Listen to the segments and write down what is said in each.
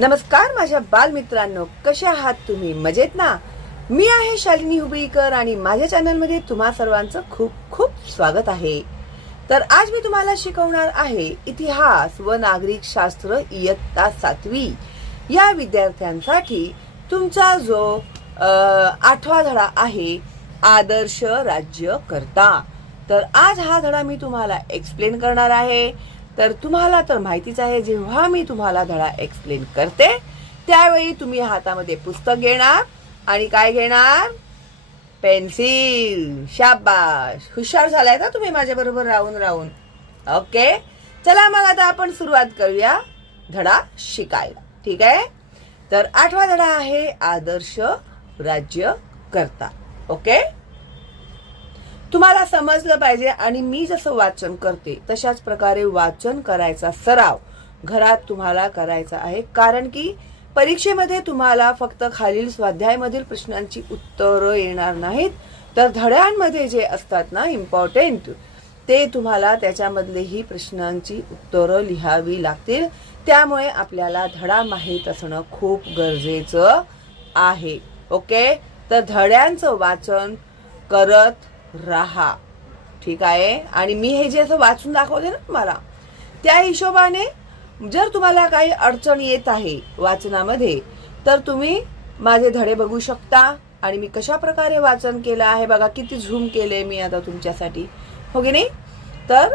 नमस्कार माझ्या बालमित्रांनो, कशा आहात तुम्ही? मजेत ना? मी आहे शालिनी हुबळीकर आणि माझ्या चॅनलमध्ये तुम्हा सर्वांचं खूप खूप स्वागत आहे. तर आज मी तुम्हाला शिकवणार आहे इतिहास व नागरिक शास्त्र इयत्ता 7वी या विद्यार्थ्यांसाठी तुमचा जो 8वा धडा आहे आदर्श राज्यकर्ता. तर आज हा धडा मी तुम्हाला एक्सप्लेन करणार आहे. तर तुम्हाला तर माहितीच आहे, जेव्हा मी तुम्हाला धडा एक्सप्लेन करते त्यावेळी तुम्ही हातामध्ये पुस्तक घेणार आणि काय घेणार? पेन्सिल. शाबाश, हुशार झालाय ना तुम्ही माझ्या बरोबर राहून. ओके, चला मग आता आपण सुरुवात करूया धडा शिकायला. ठीक आहे. तर 8वा धडा आहे आदर्श राज्यकर्ता. ओके, तुम्हाला समजलं पाहिजे आणि मी जसं वाचन करते तशाच प्रकारे वाचन करायचा सराव घरात तुम्हाला करायचा आहे. कारण की परीक्षेमध्ये तुम्हाला फक्त खालील स्वाध्यायामधील प्रश्नांची उत्तरं येणार नाहीत, तर धड्यांमध्ये जे असतात ना इम्पॉर्टंट, ते तुम्हाला त्याच्यामधलेही प्रश्नांची उत्तरं लिहावी लागतील. त्यामुळे आपल्याला धडा माहीत असणं खूप गरजेचं आहे. ओके, तर धड्यांचं वाचन करत राहा. ठीक आहे. आणि मी हे जे असं वाचून दाखवते ना तुम्हाला, त्या हिशोबाने जर तुम्हाला काही अडचण येत आहे वाचनामध्ये तर तुम्ही माझे धडे बघू शकता. आणि मी कशा प्रकारे वाचन केलं आहे बघा, किती झूम केले मी आता तुमच्यासाठी, हो की नाही? तर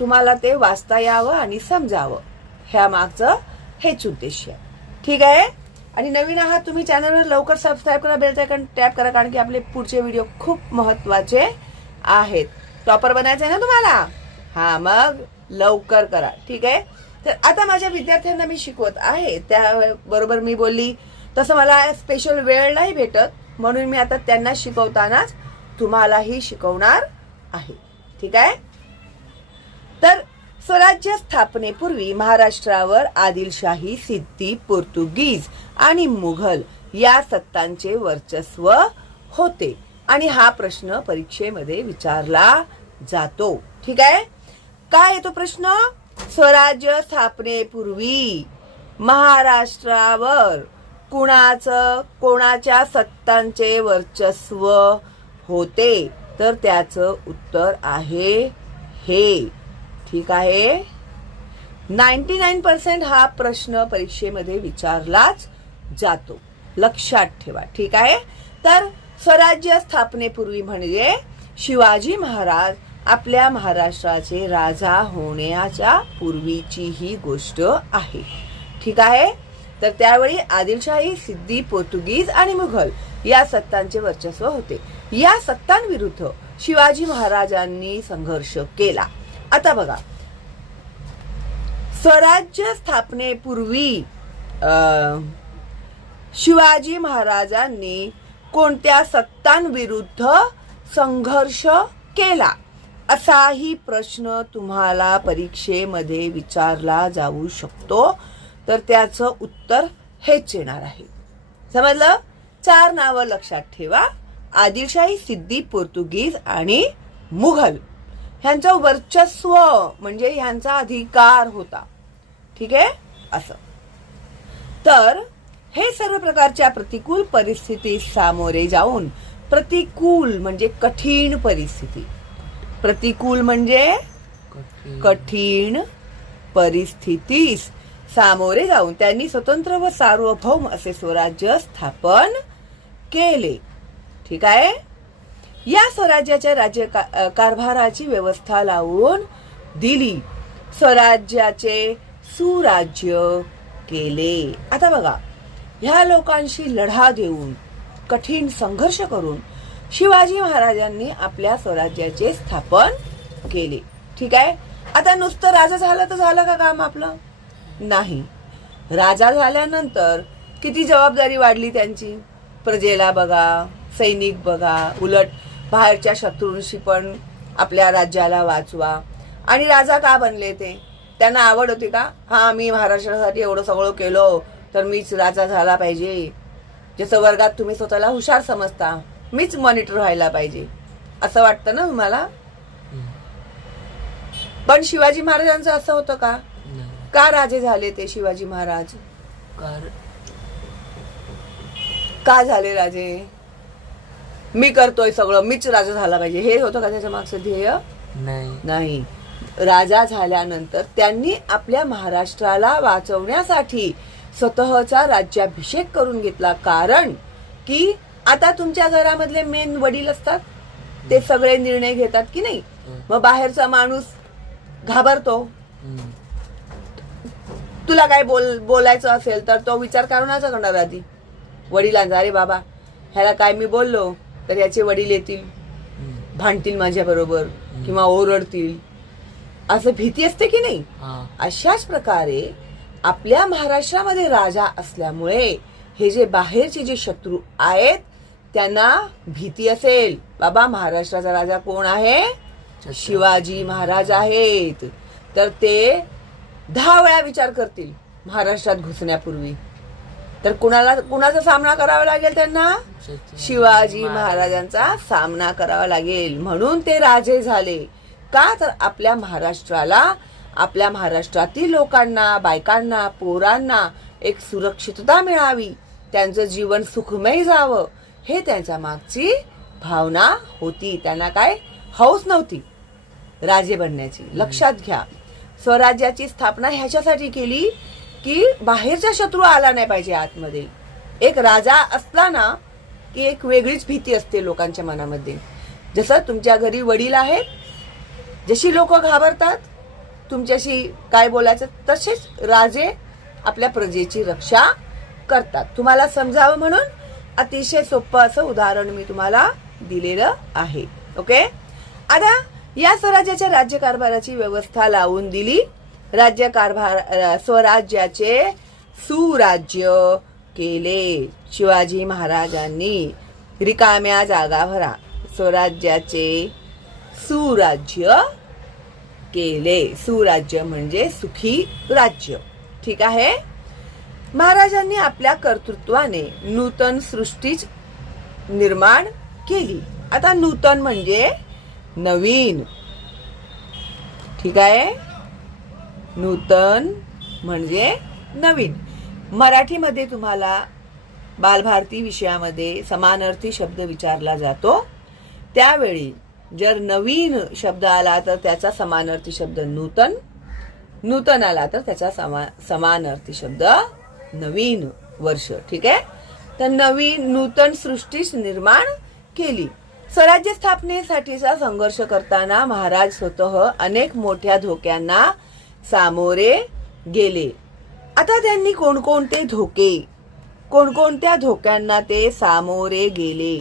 तुम्हाला ते वाचता यावं आणि समजावं, ह्या मागचं हेच उद्देश आहे. ठीक आहे. आणि नवीन आहात तुम्ही चॅनलवर, लवकर सबस्क्राईब करा, बेल आयकॉन टॅप करा, कारण की आपले पुढचे व्हिडिओ खूप महत्वाचे आहेत. टॉपर बनायचं आहे ना तुम्हाला? हा, मग लवकर करा. ठीक आहे. तर आता माझ्या विद्यार्थ्यांना मी शिकवत आहे, त्याबरोबर मी बोलली तसं मला स्पेशल वेळ नाही भेटत, म्हणून मी आता त्यांना शिकवतानाच तुम्हालाही शिकवणार आहे. ठीक आहे. तर स्वराज्य स्थापनेपूर्वी महाराष्ट्रावर आदिलशाही, सिद्धी, पोर्तुगीज आणि मुघल या सत्तांचे वर्चस्व होते आणि हा प्रश्न परीक्षेमध्ये विचारला जातो. ठीक आहे. काय येतो प्रश्न? स्वराज्य स्थापनेपूर्वी महाराष्ट्रावर कोणाच्या सत्तांचे वर्चस्व होते? तर त्याचं उत्तर आहे हे. ठीक आहे. 99% हा प्रश्न परीक्षेमध्ये विचारलाच जातो, लक्षात ठेवा. ठीक आहे. तर स्वराज्य स्थापनेपूर्वी म्हणजे शिवाजी महाराज आपल्या महाराष्ट्राचे राजा होण्याच्या पूर्वीची ही गोष्ट आहे. ठीक आहे. तर त्यावेळी आदिलशाही, सिद्धी, पोर्तुगीज आणि मुघल या सत्तांचे वर्चस्व होते. या सत्तांविरुद्ध शिवाजी महाराजांनी संघर्ष केला. आता बघा, स्वराज्य स्थापनेपूर्वी शिवाजी महाराजांनी कोणत्या सत्तांविरुद्ध संघर्ष केला, असाही प्रश्न तुम्हाला परीक्षेमध्ये विचारला जाऊ शकतो. तर त्याचं उत्तर हेच येणार आहे. समजलं? 4 नावं लक्षात ठेवा: आदिलशाही, सिद्धी, पोर्तुगीज आणि मुघल. ह्यांचं वर्चस्व म्हणजे ह्यांचा अधिकार होता. ठीक आहे. असं. तर हे सर्व प्रकारच्या प्रतिकूल परिस्थितीस सामोरे जाऊन, प्रतिकूल म्हणजे कठीण परिस्थिती, प्रतिकूल म्हणजे कठीण परिस्थितीस सामोरे जाऊन त्यांनी स्वतंत्र व सार्वभौम असे स्वराज्य स्थापन केले. ठीक आहे. या स्वराज्याच्या राज्य कारभाराची व्यवस्था लावून दिली, स्वराज्याचे सुराज्य केले. आता बघा, ह्या लोकांशी लढा देऊन, कठीण संघर्ष करून शिवाजी महाराजांनी आपल्या स्वराज्याचे स्थापन केले. ठीक आहे. आता नुसतं राजा झालं तर झालं का काम आपलं? नाही. राजा झाल्यानंतर किती जबाबदारी वाढली त्यांची. प्रजेला बघा, सैनिक बघा, उलट बाहेरच्या शत्रूंशी पण आपल्या राज्याला वाचवा. आणि राजा का बनले? ते त्यांना आवड होती का? हा, मी महाराष्ट्रासाठी एवढं सगळं केलं तर मीच राजा झाला पाहिजे. जसं वर्गात तुम्ही स्वतःला हुशार समजता, मीच मॉनिटर व्हायला पाहिजे, असं वाटतं ना तुम्हाला? पण शिवाजी महाराजांचं असं होतं का? का राजे झाले ते शिवाजी महाराज? का झाले राजे? मी करतोय सगळं, मीच राजा झाला पाहिजे, हे होतं का त्याच्या मागचं ध्येय? नाही. राजा झाल्यानंतर त्यांनी आपल्या महाराष्ट्राला वाचवण्यासाठी स्वतःचा राज्याभिषेक करून घेतला. कारण की आता तुमच्या घरामधले मेन वडील असतात, ते सगळे निर्णय घेतात की नाही. मग बाहेरचा माणूस घाबरतो. तुला काय बोलायचं असेल तर तो विचार करूनच करणार आधी वडिलांचा. अरे बाबा, ह्याला काय मी बोललो तर याचे वडील येतील, भांडतील माझ्या बरोबर किंवा ओरडतील, असं भीती असते की नाही. अशाच प्रकारे आपल्या महाराष्ट्रामध्ये राजा असल्यामुळे हे जे बाहेरचे जे शत्रू आहेत त्यांना भीती असेल. बाबा, महाराष्ट्राचा राजा कोण आहे? शिवाजी महाराज आहेत. तर ते 10 वेळा विचार करतील महाराष्ट्रात घुसण्यापूर्वी. तर कुणाचा सामना करावा लागेल त्यांना? शिवाजी महाराजांचा सामना करावा लागेल. म्हणून ते राजे झाले. का? तर आपल्या महाराष्ट्राला, आपल्या महाराष्ट्रातील लोकांना, बायकांना, पोरांना एक सुरक्षितता मिळावी, त्यांचं जीवन सुखमय जावं, हे त्यांच्या मागची भावना होती. त्यांना काय हौस नव्हती राजे बनण्याची. लक्षात घ्या, स्वराज्याची स्थापना ह्याच्यासाठी केली की बाहेरचा शत्रू आला नाही पाहिजे आतमध्ये. एक राजा असला ना की एक वेगळीच भीती असते लोकांच्या मनामध्ये. जसं तुमच्या घरी वडील आहेत, जशी लोक घाबरतात तुमच्याशी काय बोलायचं, तसेच राजे आपल्या प्रजेची रक्षा करतात. तुम्हाला समजावं म्हणून अतिशय सोपं असं उदाहरण मी तुम्हाला दिलेलं आहे. ओके. आता या स्वराज्याच्या राज्यकारभाराची व्यवस्था लावून दिली. स्वराज्याचे सुराज्य केले शिवाजी महाराजांनी. रिकाम्या जागा भरा. स्वराज्याचे सुराज्य केले. सुराज्य म्हणजे सुखी राज्य. ठीक आहे. महाराजांनी आपल्या कर्तृत्वाने नूतन सृष्टीच निर्माण केली. आता नूतन म्हणजे नवीन. ठीक आहे. नूतन म्हणजे नवीन. मराठीमध्ये तुम्हाला बालभारती विषयामध्ये समानार्थी शब्द विचारला जातो. त्यावेळी जर नवीन शब्द आला तर त्याचा समानार्थी शब्द नूतन, नूतन आला तर त्याचा समानार्थी शब्द नवीन वर्ष. ठीक आहे. तर नवीन नूतन सृष्टीच निर्माण केली. स्वराज्य स्थापनेसाठीचा संघर्ष करताना महाराज स्वतः अनेक मोठ्या धोक्यांना सामोरे गेले. आता त्यांनी कोणकोणत्या धोक्यांना ते सामोरे गेले,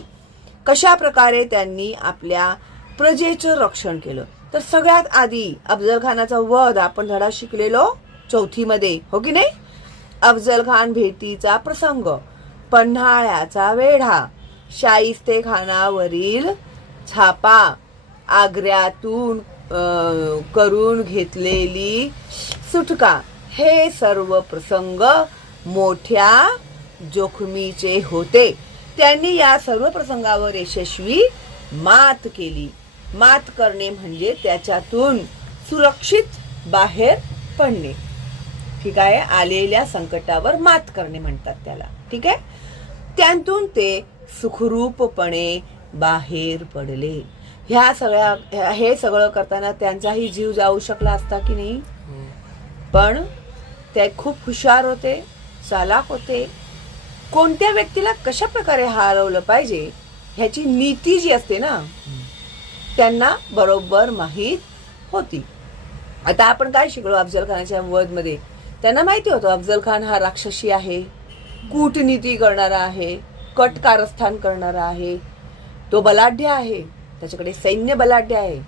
कशा प्रकारे त्यांनी आपल्या प्रजेचं रक्षण केलं. तर सगळ्यात आधी अफजल खानाचा वध आपण धडा शिकलेलो 4थी मध्ये, हो की नाही. अफजल खान भेटीचा प्रसंग, पन्हाळ्याचा वेढा, शाहिस्ते खानावरील छापा, आग्र्यातून करून घेतलेली सुटका, हे सर्व प्रसंग मोठ्या जोखमीचे होते. त्यांनी या सर्व प्रसंगावर यशस्वी मात केली. मात करणे म्हणजे त्याच्यातून सुरक्षित बाहेर पडणे. ठीक आहे. आलेल्या संकटावर मात करणे म्हणतात त्याला. ठीक आहे. त्यातून ते सुखरूपपणे बाहेर पडले. हे सगळं करताना त्यांचाही जीव जाऊ शकला असता की नाही. पण ते खूप हुशार होते, चालाक होते. कोणत्या व्यक्तीला कशा प्रकारे हरवलं पाहिजे ह्याची नीती जी असते ना, त्यांना बरोबर माहीत होती. आता आपण काय शिकलो अफजल खानाच्या वध मध्ये? त्यांना माहिती होतं अफजल खान हा राक्षसी आहे, कूटनीती करणारा आहे, कट कारस्थान करणारा आहे, तो बलाढ्य आहे, त्याच्याकडे सैन्य बलाढ्य आहे.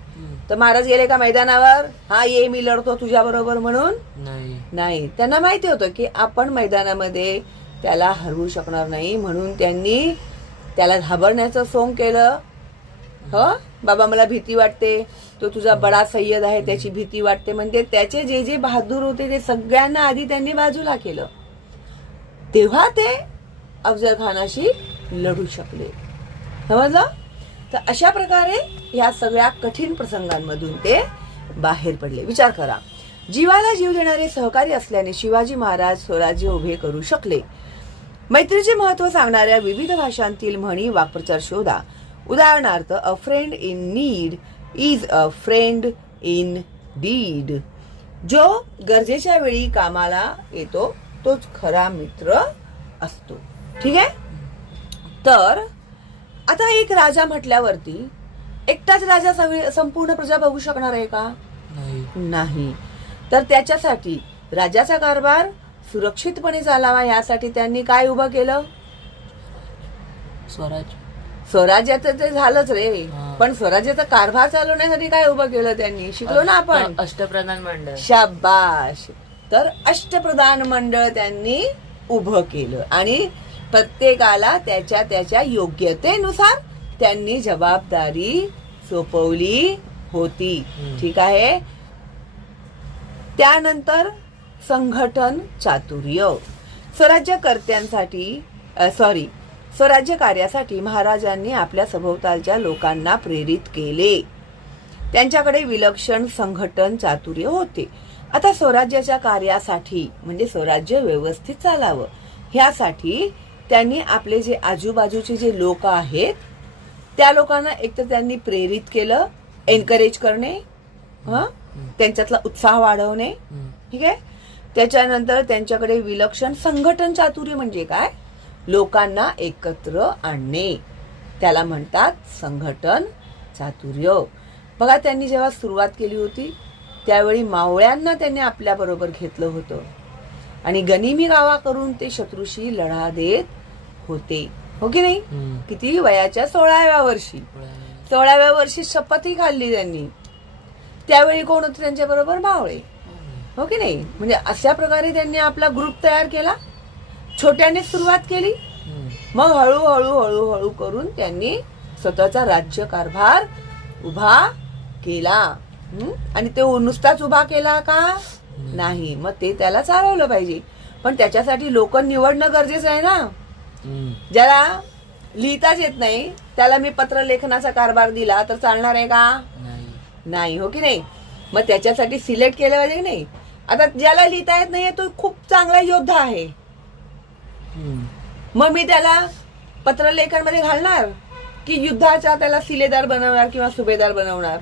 तर महाराज गेले का मैदानावर, हा ये मी लढतो तुझ्या बरोबर म्हणून? नाही. त्यांना माहिती होतं की आपण मैदानामध्ये त्याला हरवू शकणार नाही. म्हणून त्यांनी त्याला घाबरण्याचं सोंग केलं. हो बाबा, मला भीती वाटते, तो तुझा बडा सय्यद आहे त्याची भीती वाटते. म्हणजे त्याचे जे जे बहादूर होते ते सगळ्यांना आधी त्यांनी बाजूला केलं. तेव्हा ते अफजल खानाशी लढू शकले. समजलं? तर अशा प्रकारे या सगळ्या कठीण प्रसंगांमधून ते बाहेर पडले. विचार करा, जीवाला जीव देणारे सहकारी असल्याने शिवाजी महाराज स्वराज्य उभे करू शकले. मैत्रीचे महत्व सांगणाऱ्या विविध भाषांतील म्हणी वाक्प्रचार शोधा. उदाहरणार्थ, अ friend in need is a friend in deed. जो गरजेच्या वेळी कामाला येतो तोच खरा मित्र असतो. ठीक आहे. तर आता एक राजा म्हटल्यावरती एकटाच राजा संपूर्ण प्रजा बघू शकणार आहे का? नाही. तर त्याच्यासाठी राज्याचा कारभार सुरक्षितपणे चालावा यासाठी त्यांनी काय उभं केलं? स्वराज्य. स्वराज्याचं ते झालंच रे, पण स्वराज्याचा कारभार चालवण्यासाठी काय उभं केलं त्यांनी? शिकलो ना आपण. अष्टप्रधान मंडळ. शाबाश. तर अष्टप्रधान मंडळ त्यांनी उभं केलं आणि प्रत्येकाला त्याच्या त्याच्या योग्यतेनुसार त्यांनी जबाबदारी सोपवली होती. ठीक आहे. त्यानंतर संघटन चातुर्य. स्वराज्य कार्यासाठी महाराजांनी आपल्या सभोवतालच्या लोकांना प्रेरित केले. त्यांच्याकडे विलक्षण संघटन चातुर्य होते. आता स्वराज्याच्या कार्यासाठी म्हणजे स्वराज्य व्यवस्थित चालावं ह्यासाठी त्यांनी आपले जे आजूबाजूचे जे लोक आहेत त्या लोकांना एकतर त्यांनी प्रेरित केलं, एनकरेज करणे, त्यांच्यातला उत्साह वाढवणे. ठीक आहे. त्याच्यानंतर त्यांच्याकडे विलक्षण संघटन चातुर्य म्हणजे काय? लोकांना एकत्र आणणे, त्याला म्हणतात संघटन चातुर्य. बघा, त्यांनी जेव्हा सुरुवात केली होती त्यावेळी मावळ्यांना त्यांनी आपल्या बरोबर घेतलं होतं आणि गनिमी गावा करून ते शत्रूशी लढा देत होते. हो की नाही? किती वयाच्या 16व्या वर्षी 16व्या वर्षी शपथही खाल्ली त्यांनी. त्यावेळी कोण होते त्यांच्या बरोबर? मावळे. हो की नाही? म्हणजे अशा प्रकारे त्यांनी आपला ग्रुप तयार केला. छोट्याने सुरुवात केली, मग हळूहळू हळूहळू करून त्यांनी स्वतःचा राज्यकारभार उभा केला. आणि ते नुसताच उभा केला का? नाही. मग ते त्याला चालवलं पाहिजे, पण त्याच्यासाठी लोक निवडणं गरजेचं आहे ना. ज्याला लिहिताच येत नाही त्याला मी पत्र लेखनाचा कारभार दिला तर चालणार आहे का? नाही. हो की नाही? मग त्याच्यासाठी सिलेक्ट केलं पाहिजे की नाही. आता ज्याला लिहिता येत नाहीये तो खूप चांगला योद्धा आहे, मग मी त्याला पत्रलेखन मध्ये घालणार की युद्धाचा त्याला सिलेदार बनवणार किंवा सुभेदार बनवणार?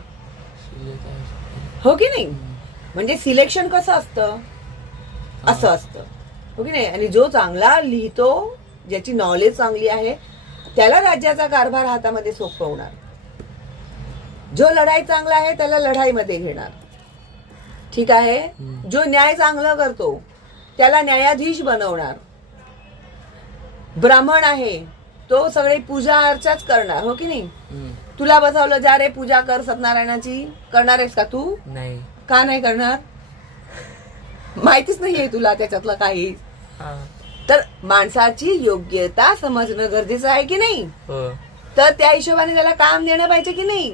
हो की नाही? म्हणजे सिलेक्शन कसं असतं? असं असतं. हो की नाही? आणि जो चांगला लिहितो, ज्याची नॉलेज चांगली आहे, त्याला राज्याचा कारभार हातामध्ये सोपवणार. जो लढाई चांगला आहे त्याला लढाईमध्ये घेणार. ठीक आहे. जो न्याय चांगला करतो त्याला न्यायाधीश बनवणार. ब्राह्मण आहे तो सगळे पूजा अर्चाच करणार. हो की नाही? तुला बसवलं, जा रे पूजा कर सत्यनारायणाची, करणार आहेस का तू? नाही. का नाही करणार? माहितीच नाहीये तुला त्याच्यातलं काही. तर माणसाची योग्यता समजणं गरजेचं आहे की नाही? तर त्या हिशोबाने त्याला काम देणं पाहिजे की नाही?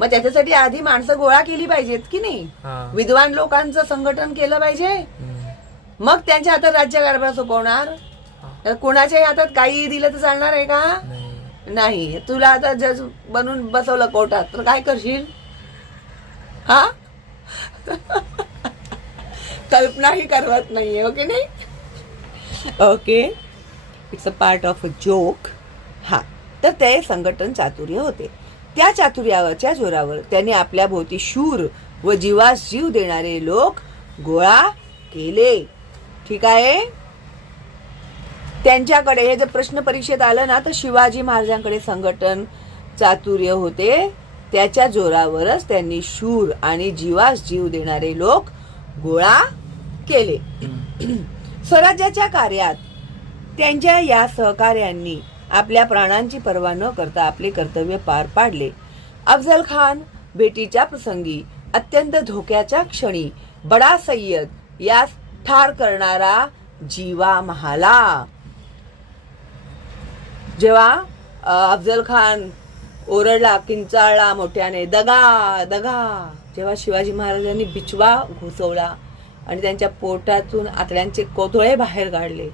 मग त्याच्यासाठी आधी माणसं गोळा केली पाहिजेत की नाही? विद्वान लोकांचं संघटन केलं पाहिजे, मग त्यांच्या हातात राज्यकारभार सोपवणार. कोणाच्याही हातात काही दिलं तर चालणार आहे का? नाही. तुला आता जज बनून बसवलं कोर्टात तर काय करशील? हा कल्पनाही करवत नाहीये. ओके नाही? Okay, it's a part of a joke. हा, तर ते संघटन चातुर्य होते. त्या चातुर्यावरच्या जोरावर त्यांनी आपल्या भोवती शूर व जीवास जीव देणारे लोक गोळा केले. ठीक आहे. त्यांच्याकडे हे जर प्रश्न परीक्षेत आलं ना तर शिवाजी महाराजांकडे संघटन चातुर्य होते. त्याच्या जोरावरच त्यांनी शूर आणि जीवास जीव देणारे लोक गोळा केले. स्वराज्याच्या कार्यात त्यांच्या या सहकार्यांनी आपल्या प्राणांची पर्वा न करता आपले कर्तव्य पार पाडले. अफजल खान भेटीच्या प्रसंगी अत्यंत धोक्याच्या क्षणी बडा सय्यद यास ठार करणारा जीवा महाला. जेव्हा अफजल खान ओरडला, किंचाळला मोठ्याने, दगा दगा, जेव्हा शिवाजी महाराजांनी बिचवा घुसवला आणि त्यांच्या पोटातून आतड्यांचे कोथळे बाहेर काढले,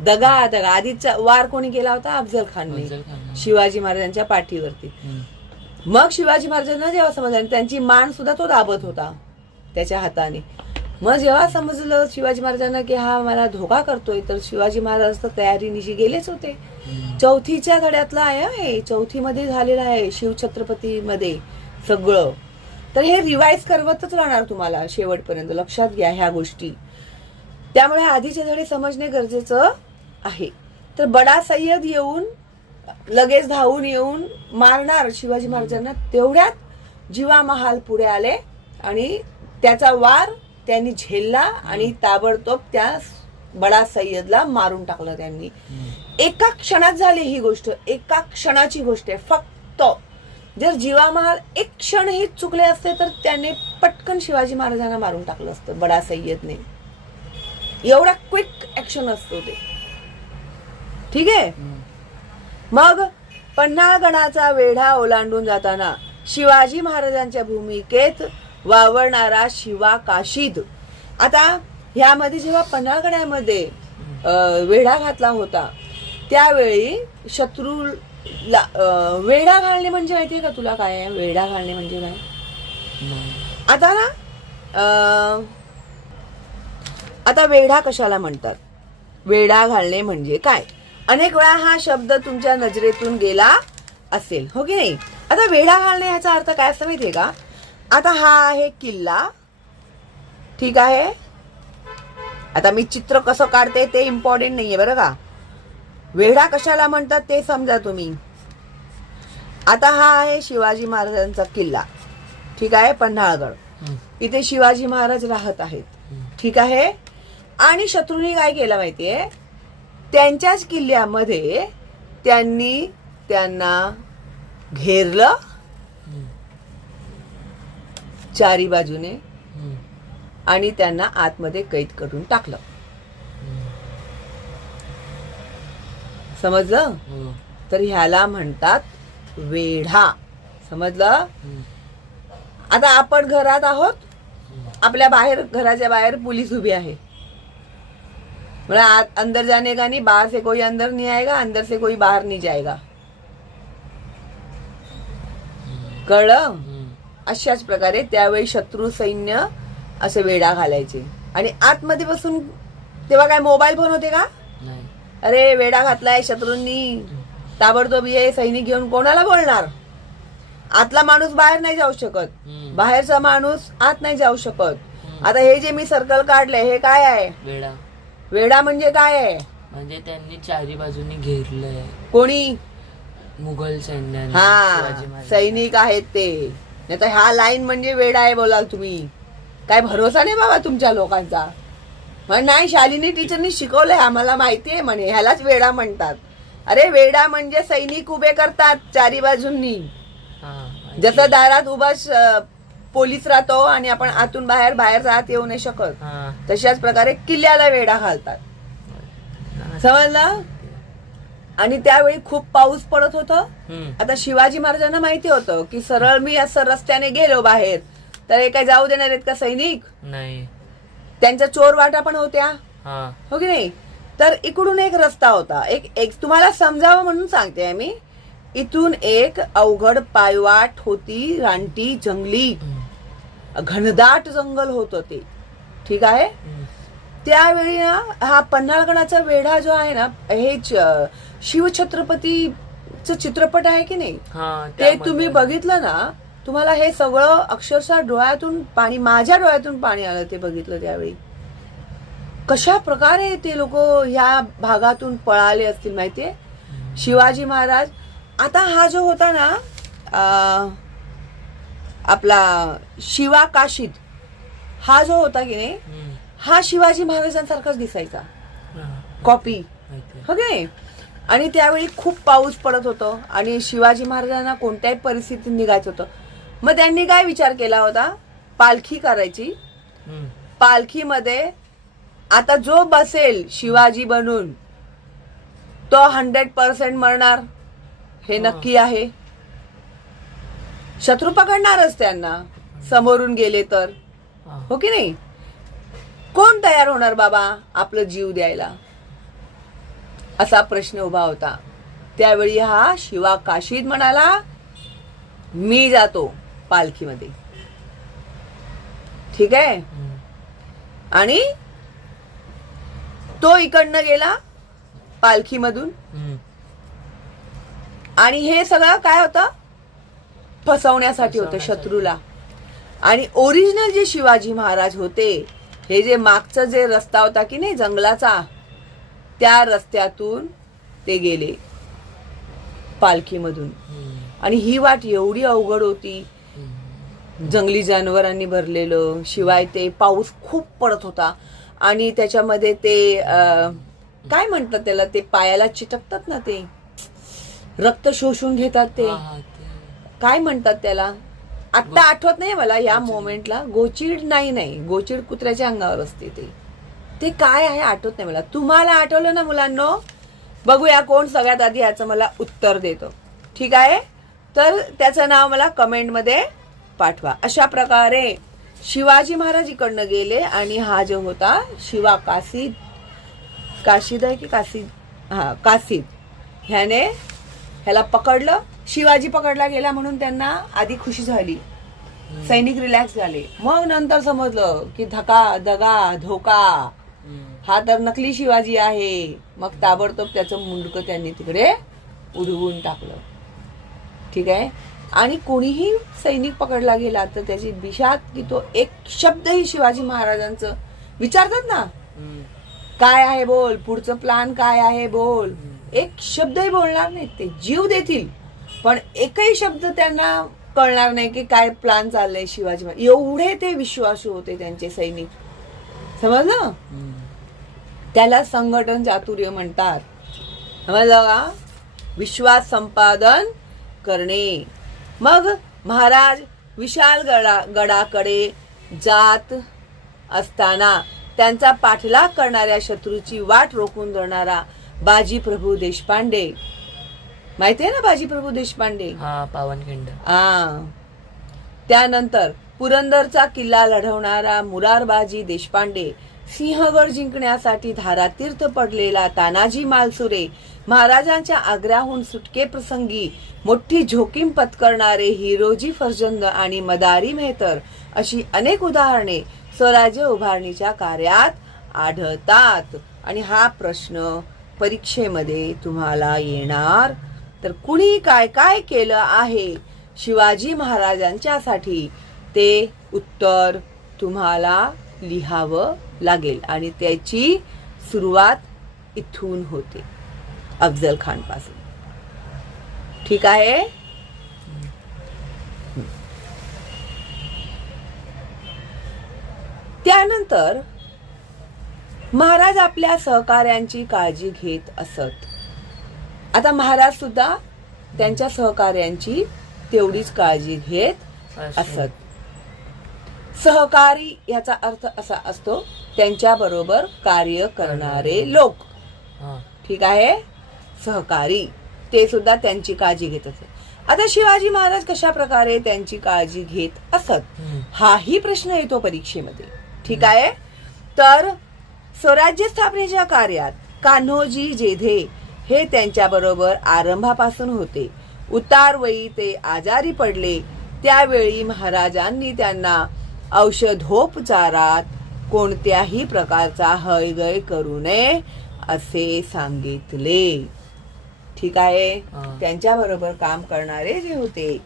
दगा दगा. आधीचा वार कोणी केला होता? अफजल खानने शिवाजी महाराजांच्या पाठीवरती. मग शिवाजी महाराजांना जेव्हा समजलं, त्यांची मान सुद्धा तो दाबत होता त्याच्या हाताने, मग जेव्हा समजलं शिवाजी महाराजांना की हा मला धोका करतोय, तर शिवाजी महाराज तर तयारीनिशी गेलेच होते. चौथीच्या घड्यातला आहे, चौथीमध्ये झालेला आहे शिवछत्रपती मध्ये सगळं. तर हे रिवाइज करवतच राहणार तुम्हाला शेवटपर्यंत, लक्षात घ्या ह्या गोष्टी. त्यामुळे आधीचे धडे समजणे गरजेचं आहे. तर बडा सय्यद येऊन लगेच धावून येऊन मारणार शिवाजी महाराजांना, तेवढ्यात जीवा महाल पुढे आले आणि त्याचा वार त्यांनी झेलला आणि ताबडतोब त्या बडा सय्यदला मारून टाकलं त्यांनी. एका क्षणात झाली ही गोष्ट, एका क्षणाची गोष्ट आहे फक्त. जर जीवा महाल एक क्षणही चुकले असते तर त्याने पटकन शिवाजी महाराजांना मारून टाकलं असतं बडा सय्यदने. एवढा क्विक ऍक्शन असतो ते. ठीक आहे. मग पन्हाळगडाचा वेढा ओलांडून जाताना शिवाजी महाराजांच्या भूमिकेत वावरणारा शिवा काशीद. आता ह्यामध्ये जेव्हा पन्हाळगडामध्ये वेढा घातला होता त्यावेळी शत्रूला वेढा घालणे म्हणजे माहितीये का तुला काय आहे वेढा घालणे म्हणजे काय? आता ना आता वेढा कशाला म्हणतात, वेढा घालणे म्हणजे काय? अनेक वेळा हा शब्द तुमच्या नजरेतून गेला असेल, हो की नाही? आता वेढा घालणे ह्याचा अर्थ काय असं माहितीये का? आता हा आहे किल्ला, ठीक आहे. आता मी चित्र कसं काढते ते इम्पॉर्टंट नाहीये बरं का. वेढा कशाला म्हणतात ते समजा तुम्ही. आता हा आहे शिवाजी महाराजांचा किल्ला, ठीक आहे, पन्हाळगड. इथे शिवाजी महाराज राहत आहेत, ठीक आहे. आणि शत्रूंनी काय केलं माहितीये, त्यांच्याच किल्ल्यामध्ये त्यांनी त्यांना घेरलं चारी बाजूने आणि त्यांना आतमध्ये कैद करून टाकलं. समजलं? तर ह्याला म्हणतात वेढा. समजलं? आता आपण घरात आहोत, आपल्या बाहेर घराच्या बाहेर पोलीस उभी आहे, मतलब अंदर जाने का नहीं, बाहर से कोई अंदर नहीं आएगा, अंदर से कोई बाहर नहीं जाएगा. कळलं? अशाच प्रकारे त्यावेळी शत्रू सैन्य असे वेढा घालायचे. आणि आतमध्ये बसून तेव्हा काय मोबाईल फोन होते का? अरे वेढा घातलाय शत्रूंनी, ताबडतोब ये सैनिक घेऊन कोणाला बोलणार? आतला माणूस बाहेर नाही जाऊ शकत, बाहेरचा माणूस आत नाही जाऊ शकत. आता हे जे मी सर्कल काढलंय हे काय आहे? वेढा. वेढा म्हणजे काय आहे? म्हणजे त्यांनी चारी बाजूनी घेरलंय. कोणी? मुघल सैन्याने. हा, सैनिक आहेत ते. नाही तर ह्या लाईन म्हणजे वेढा आहे बोलाल तुम्ही. काय भरोसा नाही बाबा तुमच्या लोकांचा. म्हण नाही, शालिनी टीचरनी शिकवलंय आम्हाला, माहितीये म्हणे ह्यालाच वेढा म्हणतात. अरे वेढा म्हणजे सैनिक उभे करतात चारी बाजूंनी. जसं दारात उभा पोलीस राहतो आणि आपण आतून बाहेर, बाहेर आत येऊ नाही शकत, तशाच प्रकारे किल्ल्याला वेढा घालतात. समजलं? आणि त्यावेळी खूप पाऊस पडत होता. आता शिवाजी महाराजांना माहिती होतं की सरळ मी असं रस्त्याने गेलो बाहेर तर हे काय जाऊ देणार आहेत का सैनिक? नाही. त्यांच्या चोर वाटा पण होत्या, हो की नाही? तर इकडून एक रस्ता होता, एक तुम्हाला समजावं म्हणून सांगते मी. इथून एक अवघड पायवाट होती, रानटी जंगली घनदाट जंगल होतं ते, ठीक आहे. त्यावेळी ना हा पन्हाळगडाचा वेढा जो आहे ना, हे शिवछत्रपतीचं चित्रपट आहे की नाही, ते तुम्ही बघितलं ना, तुम्हाला हे सगळं अक्षरशः डोळ्यातून पाणी, माझ्या डोळ्यातून पाणी आलं ते बघितलं त्यावेळी. कशा प्रकारे ते लोक ह्या भागातून पळाले असतील माहितीये शिवाजी महाराज. आता हा जो होता ना आपला शिवा काशीद, हा जो होता की नाही, हा शिवाजी महाराजांसारखाच दिसायचा, कॉपी, हो की नाही? आणि त्यावेळी खूप पाऊस पडत होतो आणि शिवाजी महाराजांना कोणत्याही परिस्थितीत निघायचं होतं. मग त्यांनी काय विचार केला होता, पालखी करायची. पालखीमध्ये आता जो बसेल शिवाजी बनून तो 100% मरणार हे नक्की आहे. शत्रू पकडणारच त्यांना समोरून गेले तर, हो की नाही? कोण तयार होणार बाबा आपलं जीव द्यायला, असा प्रश्न उभा होता. त्यावेळी हा शिवा काशीद म्हणाला, मी जातो पालखीमध्ये, ठीक आहे. आणि तो इकडनं गेला पालखीमधून. आणि हे सगळं काय होतं, फसवण्यासाठी होतं शत्रूला. आणि ओरिजिनल जे शिवाजी महाराज होते, हे जे मागचं जे रस्ता होता की नाही जंगलाचा, त्या रस्त्यातून ते गेले पालखीमधून. आणि ही वाट एवढी अवघड होती, जंगली जनावरांनी भरलेलं, शिवाय ते पाऊस खूप पडत होता. आणि त्याच्यामध्ये ते काय म्हणतात त्याला, ते पायाला चिटकतात ना, ते रक्त शोषून घेतात, ते काय म्हणतात त्याला, आत्ता आठवत नाही मला या मोमेंटला. गोचीड नाही, गोचीड कुत्र्याच्या अंगावर असते, ते काय आहे आठवत नाही मला. तुम्हाला आठवलं ना मुलांनो? बघूया कोण सगळ्यात आधी याचं मला उत्तर देतो. ठीक आहे, तर त्याचं नाव मला कमेंटमध्ये पाठवा. अशा प्रकारे शिवाजी महाराज इकडनं गेले आणि हा जो होता शिवा काशीद आहे की काशीद, हा काशीद, ह्याला पकडलं. शिवाजी पकडला गेला म्हणून त्यांना आधी खुशी झाली, सैनिक रिलॅक्स झाले. मग नंतर समजलं की दगा धोका, हा तर नकली शिवाजी आहे. मग ताबडतोब त्याचं मुंडकं त्यांनी तिकडे उडवून टाकलं. ठीक आहे. आणि कोणीही सैनिक पकडला गेला तर त्याची बिशात की तो एक शब्दही शिवाजी महाराजांचं विचारतात ना, काय आहे बोल, पुढचं प्लान काय आहे बोल, एक शब्दही बोलणार नाही. ते जीव देतील पण एकही शब्द त्यांना कळणार नाही की काय प्लान चाललंय शिवाजी महाराज. एवढे ते विश्वासू होते त्यांचे सैनिक, समजलं? त्याला संघटन चातुर्य म्हणतात, समजलं का? विश्वास संपादन करणे. मग महाराज विशाल गडाकडे जात असताना त्यांचा पाठलाग करणाऱ्या शत्रूची वाट रोखून धरणारा बाजीप्रभू देशपांडे, माहितीये ना बाजीप्रभू देशपांडे? पावनखिंड. त्यानंतर पुरंदरचा किल्ला लढवणारा मुरारबाजी देशपांडे, सिंहगड जिंकण्यासाठी धारातीर्थ पडलेला तानाजी मालसुरे, महाराजांच्या आग्र्याहून सुटके प्रसंगी मोठी जोखीम पत्करणारे हिरोजी फर्जंद आणि मदारी मेहतर, अशी अनेक उदाहरणे स्वराज्य उभारणीच्या कार्यात आढळतात. आणि हा प्रश्न परीक्षेमध्ये तुम्हाला येणार. तर कुणी काय काय केलं आहे शिवाजी महाराजांच्यासाठी, ते उत्तर तुम्हाला लिहावं लागेल. आणि त्याची सुरुवात इथून होते, अफजल खान पासून. ठीक आहे. त्यानंतर महाराज आपल्या सहकार्यांची काळजी घेत असत. आता महाराज सुद्धा त्यांच्या सहकार्यांची तेवढीच काळजी घेत असत. सहकारी याचा अर्थ असा असतो त्यांच्या बरोबर कार्य करणारे लोक. ठीक आहे. सहकारी ते सुद्धा त्यांची काळजी घेत असत. आता शिवाजी महाराज कशा प्रकारे त्यांची काळजी घेत असत, हाही प्रश्न येतो परीक्षेमध्ये. ठीक आहे. तर स्वराज्य स्थापनेच्या कार्यात कान्होजी जेधे हे त्यांच्या बरोबर आरंभापासून होते. उतारवयी ते आजारी पडले त्यावेळी महाराजांनी त्यांना औषधोपचारात कोणत्याही प्रकारचा हयगय करू नये असे सांगितले. ठीक आहे. त्यांच्या बरोबर काम करणारे जे होते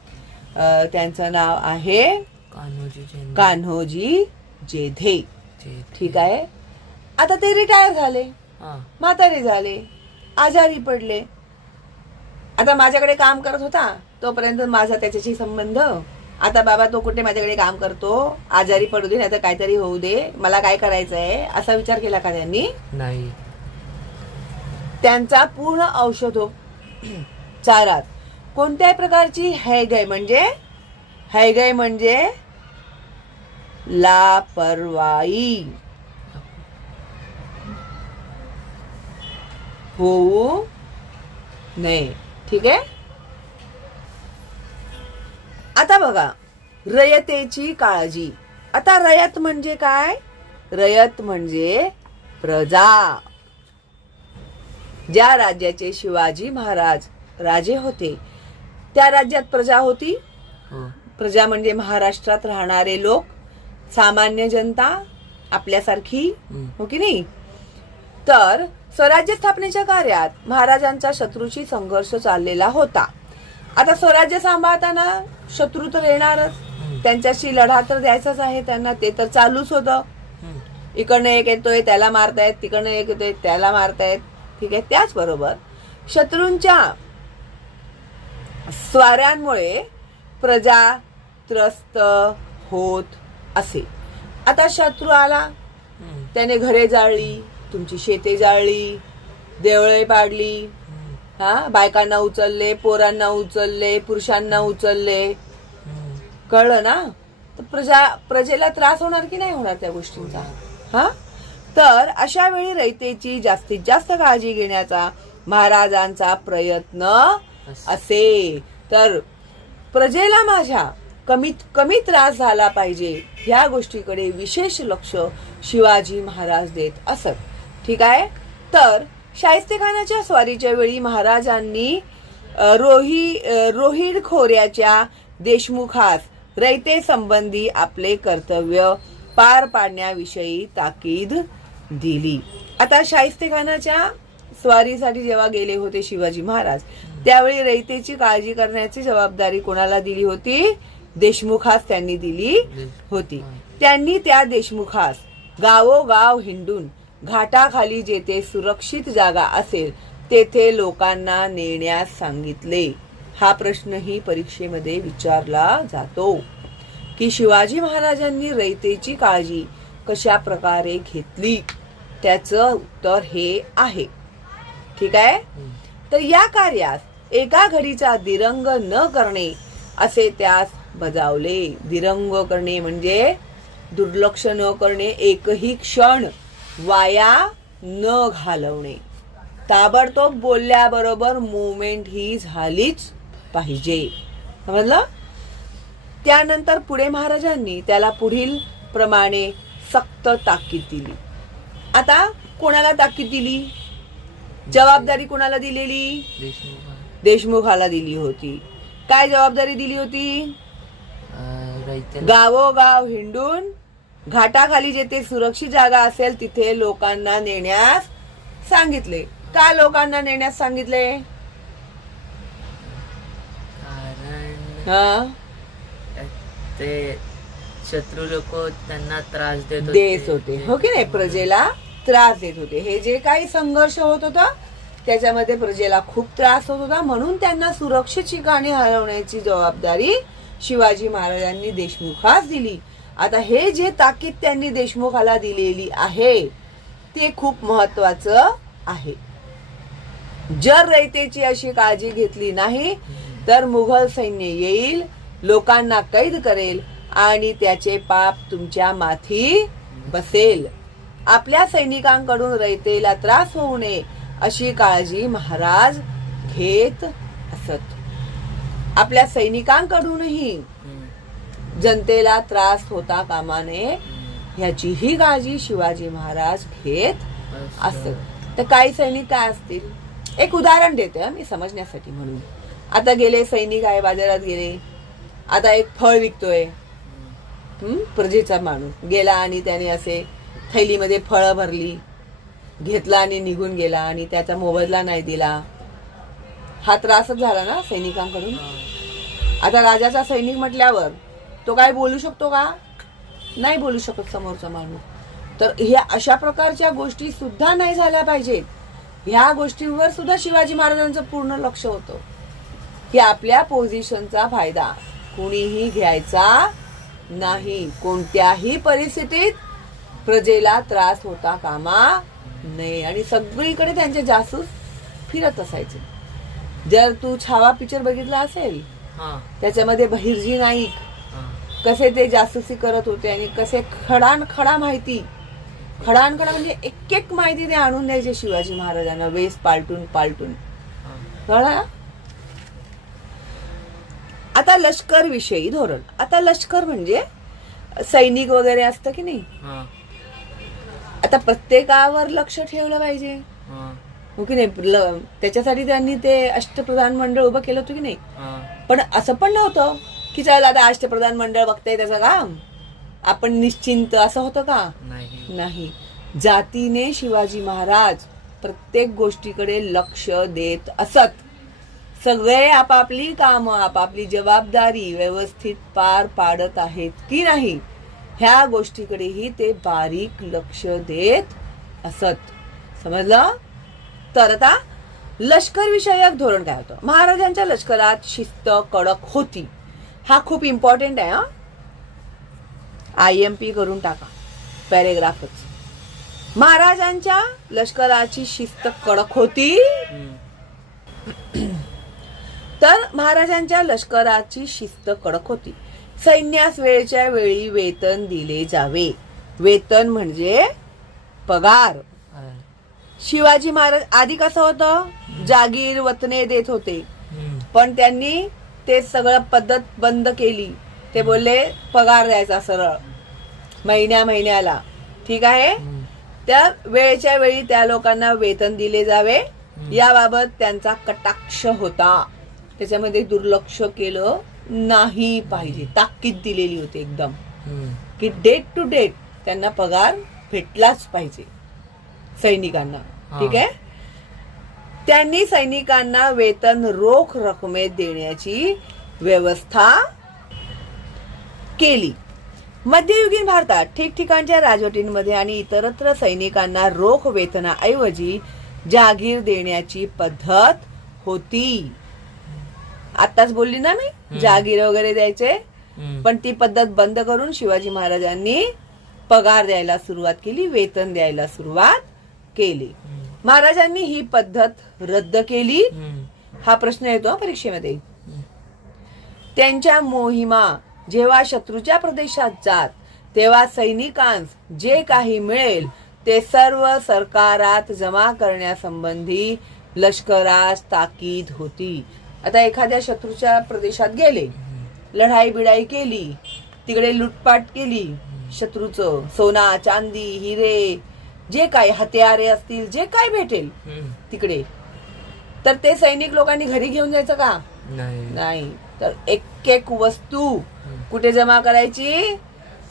त्यांचं नाव आहे कान्होजी जेधे. ठीक आहे. आता ते रिटायर झाले, म्हातारे झाले, आजारी पडले. आता माझ्याकडे काम करत होता तोपर्यंत माझा त्याच्याशी संबंध. आता बाबा तो कुठे माझ्याकडे काम करतो, आजारी पडू दे, नाही तर काहीतरी होऊ दे, मला काय करायचंय असा विचार केला का त्यांनी? नाही. त्यांचा पूर्ण औषधोपचारात कोणत्याही प्रकारची हैगय म्हणजे लापरवाही होऊ नये. ठीक आहे. आता बघा, रयतेची काळजी. आता रयत म्हणजे काय? रयत म्हणजे प्रजा. ज्या राज्याचे शिवाजी महाराज राजे होते त्या राज्यात प्रजा होती. प्रजा म्हणजे महाराष्ट्रात राहणारे लोक, सामान्य जनता आपल्यासारखी, हो की नाही? तर स्वराज्य स्थापनेच्या कार्यात महाराजांचा शत्रूशी संघर्ष चाललेला होता. आता स्वराज्य सांभाळताना शत्रू तर येणारच, त्यांच्याशी लढा तर द्यायचाच आहे त्यांना, ते तर चालूच होतं. इकडनं एक येतोय त्याला मारतायत, तिकडनं एक येतोय त्याला मारतायत, ठीक आहे. त्याचबरोबर शत्रूंच्या स्वाऱ्यांमुळे प्रजा त्रस्त होत असे. आता शत्रू आला, त्याने घरे जाळली, तुमची शेते जाळली, देवळे पाडली, बायकांना उचलले, पोरांना उचलले, पुरुषांना उचलले, कळलं ना? तर प्रजेला त्रास होणार की नाही होणार त्या गोष्टींचा? तर अशा वेळी रयतेची जास्तीत जास्त काळजी घेण्याचा महाराजांचा प्रयत्न असे. तर प्रजेला माझ्या कमीत कमी त्रास झाला पाहिजे ह्या गोष्टीकडे विशेष लक्ष शिवाजी महाराज देत असत. ठीक आहे. तर शाहिस्तेखानाच्या स्वारीच्या वेळी महाराजांनी रोहिड खोऱ्याच्या देशमुखास रयते संबंधी आपले कर्तव्य पार पाडण्याविषयी ताकीद दिली. आता शाहिस्तेखानाच्या स्वारीसाठी जेव्हा गेले होते शिवाजी महाराज, त्यावेळी रयतेची काळजी करण्याची जबाबदारी कोणाला दिली होती? देशमुखास त्यांनी दिली होती. त्यांनी त्या देशमुखास गावोगाव हिंडून घाटाखाली जेथे सुरक्षित जागा असेल तेथे लोकांना नेण्यास सांगितले. हा प्रश्नही परीक्षेमध्ये विचारला जातो की शिवाजी महाराजांनी रयतेची काळजी कशा प्रकारे घेतली. त्याचं उत्तर हे आहे. ठीक आहे. तर या कार्यास एका घडीचा दिरंग न करणे असे त्यास बजावले. दिरंग करणे म्हणजे दुर्लक्ष न करणे, एकही क्षण वाया न घालवणे. ताबडतोब बोलल्याबरोबर मुवमेंट ही झालीच पाहिजे. समजलं? त्यानंतर पुढे महाराजांनी त्याला पुढील प्रमाणे सक्त ताकीद दिली. आता कोणाला ताकीद दिली? जबाबदारी कोणाला दिलेली? देशमुखाला दिली होती. काय जबाबदारी दिली होती? गावोगाव हिंडून घाटाखाली जेथे सुरक्षित जागा असेल तिथे लोकांना नेण्यास सांगितले. का लोकांना नेण्यास सांगितले? ते शत्रू लोक त्यांना त्रास देत होते, हो की नाही? प्रजेला त्रास देत होते. हे जे काही संघर्ष होत होता त्याच्यामध्ये प्रजेला खूप त्रास होत होता, म्हणून त्यांना सुरक्षित ठिकाणी हलवण्याची जबाबदारी शिवाजी महाराजांनी देशमुखास दिली. आता हे जे ताकीद त्यांनी देशमुखाला दिलेली आहे ते खूप महत्वाचं आहे. जर रयतेची अशी काळजी घेतली नाही तर मुघल सैन्य येईल, लोकांना कैद करेल आणि त्याचे पाप तुमच्या माथी बसेल. आपल्या सैनिकांकडून रयतेला त्रास होऊ नये अशी काळजी महाराज घेत असत. आपल्या सैनिकांकडूनही जनतेला त्रास होता कामा नये ह्याचीही काळजी शिवाजी महाराज घेत असत. तर काही सैनिक काय असतील? एक उदाहरण देते मी समजण्यासाठी म्हणून. आता गेले सैनिक आहे, बाजारात गेले, आता एक फळ विकतोय, प्रजेचा माणूस गेला आणि त्याने असे थैलीमध्ये फळं भरली, घेतला आणि निघून गेला आणि त्याचा मोबदला नाही दिला. हा त्रासच झाला ना सैनिकांकडून. आता राजाचा सैनिक म्हटल्यावर तो काय बोलू शकतो का? नाही बोलू शकत समोरचा माणूस. तर ह्या अशा प्रकारच्या गोष्टी सुद्धा नाही झाल्या पाहिजेत. ह्या गोष्टींवर सुद्धा शिवाजी महाराजांचं पूर्ण लक्ष होतं की आपल्या पोझिशनचा फायदा कुणीही घ्यायचा नाही. कोणत्याही परिस्थितीत प्रजेला त्रास होता कामा नये. आणि सगळीकडे त्यांचे जासूस फिरत असायचे. जर तू छावा पिक्चर बघितला असेल त्याच्यामध्ये बहिर्जी नाईक कसे ते जासूसी करत होते आणि कसे खडा माहिती म्हणजे एक एक माहिती ते आणून द्यायचे शिवाजी महाराजांना, वेस पालटून कळलं. आता लष्कर विषयी धोरण. आता लष्कर म्हणजे सैनिक वगैरे असतं की नाही. आता प्रत्येकावर लक्ष ठेवलं पाहिजे, हो की नाही? त्याच्यासाठी त्यांनी ते अष्टप्रधान मंडळ उभं केलं होतं की नाही. पण असं पण नव्हतं की चल आता अष्टप्रधान मंडळ बघताय त्याचं काम, आपण निश्चिंत असं होतं का? नाही. नाही. जातीने शिवाजी महाराज प्रत्येक गोष्टीकडे लक्ष देत असत. सगळे आपापली कामं आपापली जबाबदारी व्यवस्थित पार पाडत आहेत की नाही ह्या गोष्टीकडेही ते बारीक लक्ष देत असत. समजलं? तर आता लष्कर विषयक धोरण काय होतं? महाराजांच्या लष्करात शिस्त कडक होती. हा खूप इम्पॉर्टंट आहे. IMP करून टाका पॅरेग्राफच. महाराजांच्या लष्कराची शिस्त कडक होती. तर महाराजांच्या लष्कराची शिस्त कडक होती. सैन्यास वेळच्या वेळी वेतन दिले जावे. वेतन म्हणजे पगार. शिवाजी महाराज आधी कसं होतं? जागीर वतने देत होते, पण त्यांनी ते सगळं पद्धत बंद केली. ते बोलले पगार द्यायचा सरळ महिन्याला. ठीक आहे. त्या वेळच्या वेळी त्या लोकांना वेतन दिले जावे याबाबत त्यांचा कटाक्ष होता. त्याच्यामध्ये दुर्लक्ष केलं नाही पाहिजे. ताकीद दिलेली होती एकदम की डेट टू डेट त्यांना पगार भेटलाच पाहिजे सैनिकांना. ठीक आहे. त्यांनी सैनिकांना वेतन रोख रकमेत देण्याची व्यवस्था केली. मध्ययुगीन भारतात ठिकठिकाणच्या राजवटींमध्ये आणि इतरत्र सैनिकांना रोख वेतनाऐवजी जागीर देण्याची पद्धत होती. आताच बोलली ना मी, जागीर वगैरे द्यायचे, पण ती पद्धत बंद करून शिवाजी महाराजांनी पगार द्यायला सुरुवात केली, वेतन द्यायला सुरुवात केली. महाराजांनी ही पद्धत रद्द केली. हा प्रश्न येतो परीक्षेमध्ये. त्यांच्या मोहिमा जेव्हा शत्रूच्या प्रदेशात जात तेव्हा सैनिकांस जे काही मिळेल ते सर्व सरकारात जमा करण्यासंबंधी लष्करास ताकीद होती. आता एखाद्या शत्रूच्या प्रदेशात गेले, लढाई बिडाई केली, तिकडे लुटपाट केली, शत्रूचं सोना चांदी हिरे जे काही हत्यारे असतील जे काय भेटेल तिकडे, तर ते सैनिक लोकांनी घरी घेऊन जायचं का? नाही. तर एक एक वस्तू कुठे जमा करायची?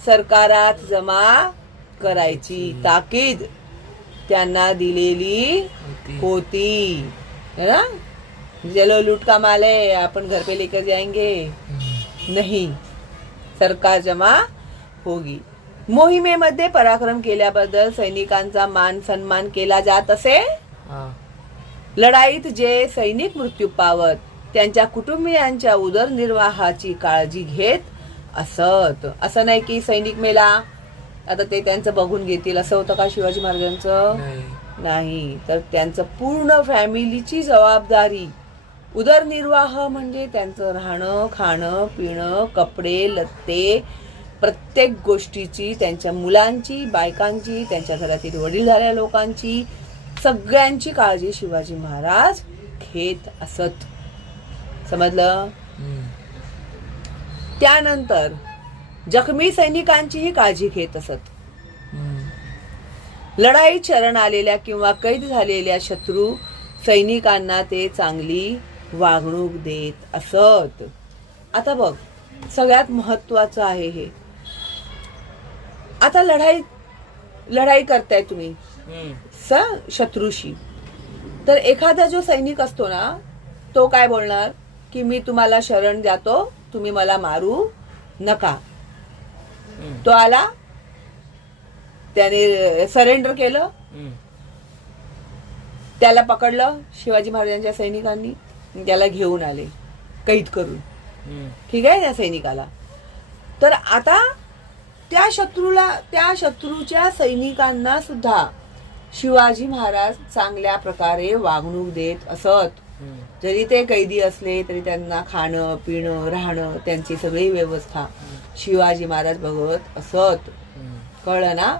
सरकारात जमा करायची ताकीद त्यांना दिलेली होती. है ना? चलो लूट का माल है, आपण घर पे लेकर जाएंगे, नहीं, सरकार जमा होगी. मोहिमेमध्ये पराक्रम केल्याबद्दल सैनिकांचा मान सन्मान केला जात असे. लढाईत जे सैनिक मृत्यू पावत त्यांच्या कुटुंबियांच्या उदरनिर्वाहाची काळजी घेत असत. असं नाही की सैनिक मेला आता ते त्यांचं बघून घेतील असं होतं का शिवाजी महाराजांचं? नाही. तर त्यांचं पूर्ण फॅमिलीची जबाबदारी. उदरनिर्वाह म्हणजे त्यांचं राहणं खाणं पिणं कपडे लत्ते प्रत्येक गोष्टीची, त्यांच्या मुलांची बायकांची त्यांच्या घरातील वडीलधाऱ्या लोकांची सगळ्यांची काळजी शिवाजी महाराज घेत असत. समजलं? त्यानंतर जखमी सैनिकांचीही काळजी घेत असत. लढाईत शरण आलेल्या किंवा कैद झालेल्या शत्रू सैनिकांना ते चांगली वागणूक देत असत. आता बघ, सगळ्यात महत्वाचं आहे हे. आता लढाई करताय तुम्ही शत्रूशी, तर एखादा जो सैनिक असतो ना तो काय बोलणार की मी तुम्हाला शरण जातो, तुम्ही मला मारू नका. तो आला, त्याने सरेंडर केलं, त्याला पकडलं शिवाजी महाराजांच्या सैनिकांनी, त्याला घेऊन आले कैद करून. ठीक आहे त्या सैनिकाला. तर आता त्या शत्रूच्या सैनिकांना सुद्धा शिवाजी महाराज चांगल्या प्रकारे वागणूक देत असत. जरी ते कैदी असले तरी त्यांना खाणं पिणं राहणं त्यांची सगळी व्यवस्था शिवाजी महाराज बघत असत. कळलं ना?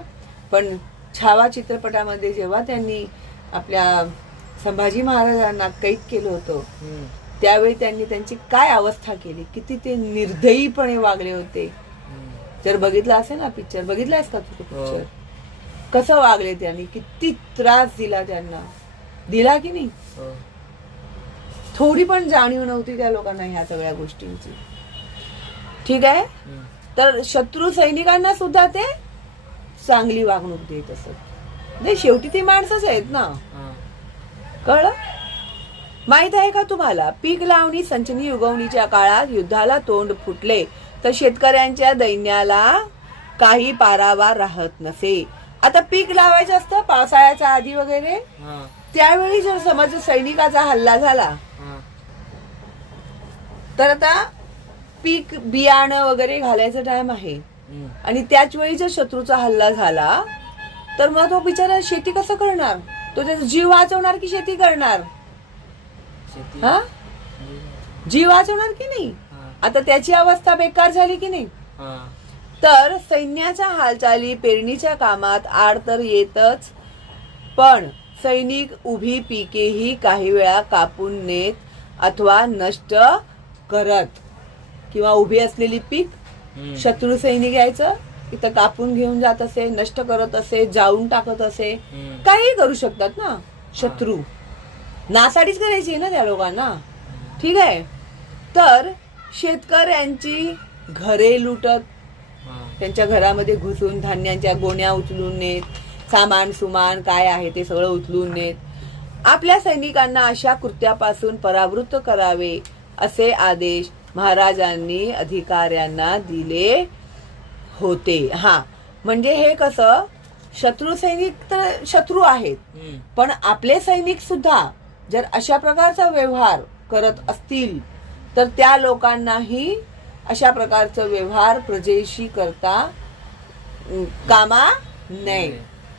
पण छावा चित्रपटामध्ये जेव्हा त्यांनी आपल्या संभाजी महाराजांना कैद केलं होतं त्यावेळी त्यांनी त्यांची काय अवस्था केली, किती ते निर्दयीपणे वागले होते. जर बघितला असेल ना पिक्चर, बघितलायस का तू पिक्चर? कसं वागले त्यांनी, किती त्रास दिला त्यांना, दिला की नाही? थोडी पण जाणीव नव्हती त्या लोकांना ह्या सगळ्या गोष्टींची. ठीक आहे. तर शत्रू सैनिकांना सुद्धा ते चांगली वागणूक देत असत. नाही, शेवटी ती माणसंच आहेत ना. हा. कळलं? माहित आहे का तुम्हाला, पीक लावणी संचनी उगवणीच्या काळात युद्धाला तोंड फुटले तर शेतकऱ्यांच्या दैन्याला काही पारावार राहत नसे. आता पीक लावायचं असतं पावसाळ्याच्या आधी वगैरे, हा. त्यावेळी जर समज सैनिकाचा हल्ला झाला हा. तर आता पीक बियाणं वगैरे घालायचं टाइम आहे हम्म. आणि त्याच वेळी जर शत्रूचा हल्ला झाला तर मग तो बिचारा शेती कसं करणार? तो त्याचा जीव वाचवणार की शेती करणार? शेती. हा, जीव वाचवणार की नाही? हा. आता त्याची अवस्था बेकार झाली की नाही? हा. तर सैन्याच्या हालचाली पेरणीच्या कामात आड तर येतच, पण सैनिक उभी पिकेही काही वेळा कापून नेत अथवा नष्ट करत, किंवा उभी असलेली पीक हम्म. शत्रू सैनिक यायचं इथं कापून घेऊन जात असे, नष्ट करत असे, जाळून टाकत असे, हम्म. काही करू शकतात ना शत्रू. नासाडीच करायची आहे ना त्या लोकांना. ठीक आहे. तर शेतकऱ्यांची घरे लुटत, हा. त्यांच्या घरामध्ये घुसून धान्यांच्या गोण्या उचलून नेत, सामान सुमान काय आहे ते सगळं उचलून नेत. आपल्या सैनिकांना अशा कृत्यापासून परावृत्त करावे असे आदेश महाराजांनी अधिकाऱ्यांना दिले होते. हा, म्हणजे हे कसं, शत्रू सैनिक तर शत्रू आहेत, हम्म. पण आपले सैनिक सुद्धा जर अशा प्रकारचा व्यवहार करत असतील तर त्या लोकांनाही अशा प्रकारचा व्यवहार प्रजेशी करता कामा नये.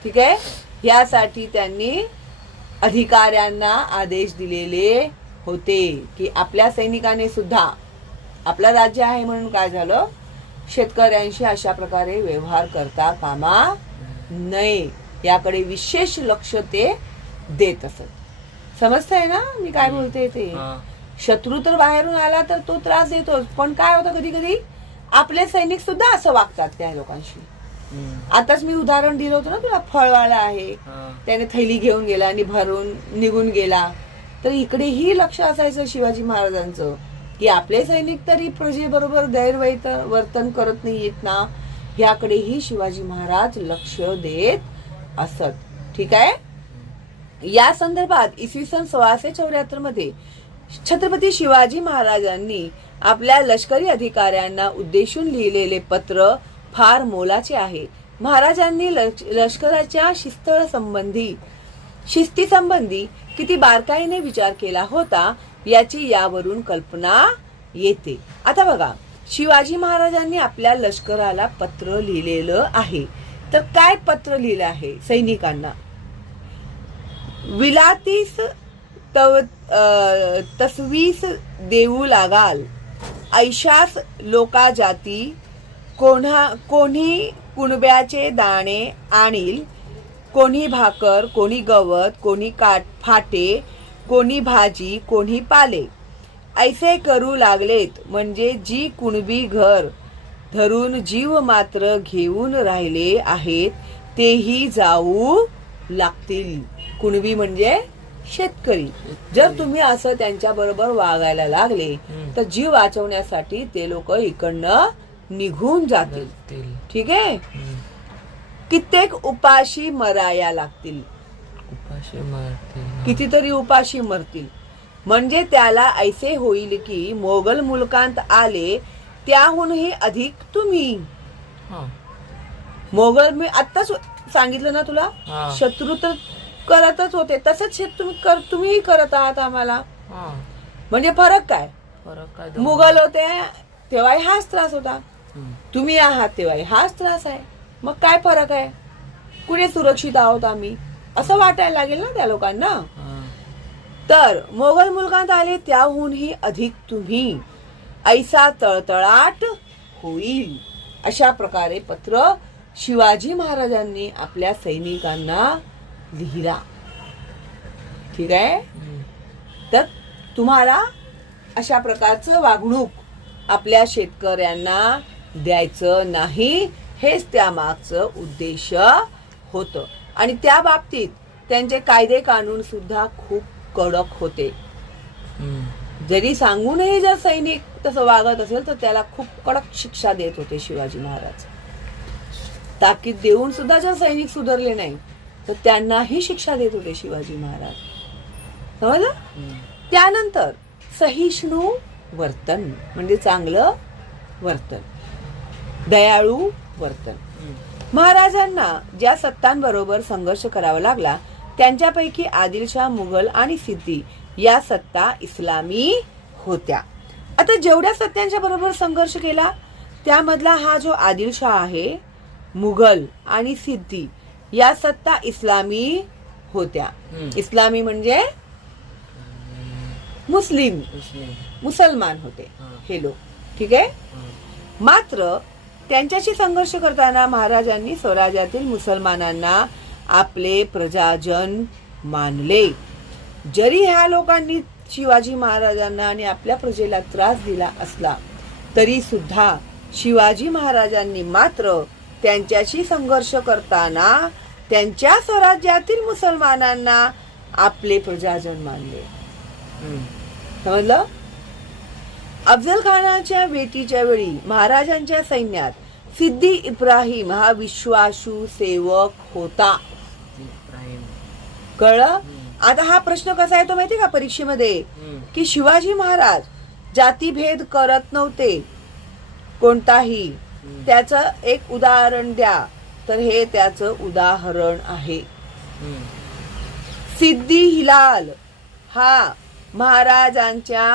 ठीक आहे. यासाठी त्यांनी अधिकाऱ्यांना आदेश दिलेले होते की आपल्या सैनिकाने सुद्धा, आपलं राज्य आहे म्हणून काय झालं, शेतकऱ्यांशी अशा प्रकारे व्यवहार करता कामा नये, याकडे विशेष लक्ष ते देत असत. समजतंय ना मी काय बोलते ते? हा. शत्रू तर बाहेरून आला तर तो त्रास देतोच, पण काय होतं कधी कधी आपले सैनिक सुद्धा असं वागतात त्या लोकांशी. हम्म. आताच मी उदाहरण दिलं होतं ना तुला, फळवाला आहे, हा. त्याने थैली घेऊन गेला आणि भरून निघून गेला. तर इकडेही लक्ष असायचं शिवाजी महाराजांचं की आपले सैनिक तरी प्रजेबरोबर गैरवर्तन करत नाहीयेत ना, याकडेही शिवाजी महाराज लक्ष देत असत. ठीक आहे. या संदर्भात इसवी सन 1674 मध्ये छत्रपती शिवाजी महाराजांनी आपल्या लष्करी अधिकाऱ्यांना उद्देशून लिहिलेले पत्र फार मोलाचे आहे. महाराजांनी लष्कराच्या शिस्तीसंबंधी किती बारकाईने विचार केला होता याची यावरून कल्पना येते. आता बघा, शिवाजी महाराजांनी आपल्या लष्कराला पत्र लिहिलेलं आहे. तर काय पत्र लिहिलं आहे सैनिकांना? विलातीस तसवीस देऊ लागाल, ऐशास लोका जाती, कोणी कुणब्याचे दाणे आणील, कोणी भाकर, कोणी गवत, कोणी फाटे, कोणी भाजी, कोणी पाले. ऐसे करू लागलेत म्हणजे जी कुणबी घर धरून जीव मात्र घेऊन राहिले आहेत तेही जाऊ लागतील. कुणबी म्हणजे शेतकरी. जर तुम्ही असं त्यांच्या बरोबर वागायला लागले तर जीव वाचवण्यासाठी ते लोक इकडनं निघून जातील. ठीक आहे. कित्येक उपाशी मराया लागतील, उपाशी मरतील. कितीतरी उपाशी मरतील. म्हणजे त्याला ऐसे होईल की मोगल मुलकांत आले त्याहूनही अधिक तुम्ही. हा. मोगल मी आत्ताच सांगितलं ना तुला, हा. शत्रू तर करतच होते, तसंच तुम्हीही करत आहात आम्हाला. हा. म्हणजे फरक काय? फरक काय? मुघल होते तेव्हाही हाच त्रास होता, हम्म. तुम्ही आहात तेव्हाही हाच त्रास आहे. मग काय फरक आहे? कुठे सुरक्षित आहोत आम्ही असं वाटायला लागेल ना त्या लोकांना. हा. तर मोगल मुलकांत आले त्याहूनही अधिक तुम्ही, ऐसा तळतळाट होईल. अशा प्रकारे पत्र शिवाजी महाराजांनी आपल्या सैनिकांना लिहिला. ठीक आहे. हम्म. तर तुम्हाला अशा प्रकारचं वागणूक आपल्या शेतकऱ्यांना द्यायचं नाही, हेच त्या मागचं उद्देश होतं. आणि त्या बाबतीत त्यांचे कायदे कानून सुद्धा खूप कडक होते. हम्म. जरी सांगूनही जर सैनिक तसं वागत असेल तर त्याला खूप कडक शिक्षा देत होते शिवाजी महाराज. ताकीद देऊन सुद्धा जर सैनिक सुधारले नाही तर त्यांनाही शिक्षा देत होते शिवाजी महाराज. समजलं? त्यानंतर सहिष्णू वर्तन म्हणजे चांगलं वर्तन, दयाळू वर्तन. महाराजांना ज्या सत्तांबरोबर संघर्ष करावा लागला त्यांच्यापैकी आदिलशाह, मुघल आणि सिद्दी या सत्ता इस्लामी होत्या. आता जेवढ्या सत्तांच्या बरोबर संघर्ष केला त्यामधला हा जो आदिलशाह आहे, मुघल आणि सिद्दी या सत्ता इस्लामी होत्या. इस्लामी म्हणजे मुस्लिम, मुसलमान होते हे लोक. ठीक आहे. मात्र त्यांच्याशी संघर्ष करताना महाराजांनी स्वराज्यातील मुसलमानांना आपले प्रजाजन मानले. जरी ह्या लोकांनी शिवाजी महाराजांना आणि आपल्या प्रजेला त्रास दिला असला तरी सुद्धा शिवाजी महाराजांनी मात्र त्यांच्याशी संघर्ष करताना त्यांच्या स्वराज्यातील मुसलमानांना आपले प्रजाजन मानले. समजलं? अफजल खानाच्या भेटीच्या वेळी महाराजांच्या सैन्यात सिद्दी इब्राहिम हा विश्वासू सेवक होता. कळलं? आता हा प्रश्न कसा येतो माहिती का परीक्षेमध्ये, की शिवाजी महाराज जातीभेद करत नव्हते कोणताही. त्याचं एक उदाहरण द्या तर हे त्याचं उदाहरण आहे. सिद्दी हिलाल हा महाराजांच्या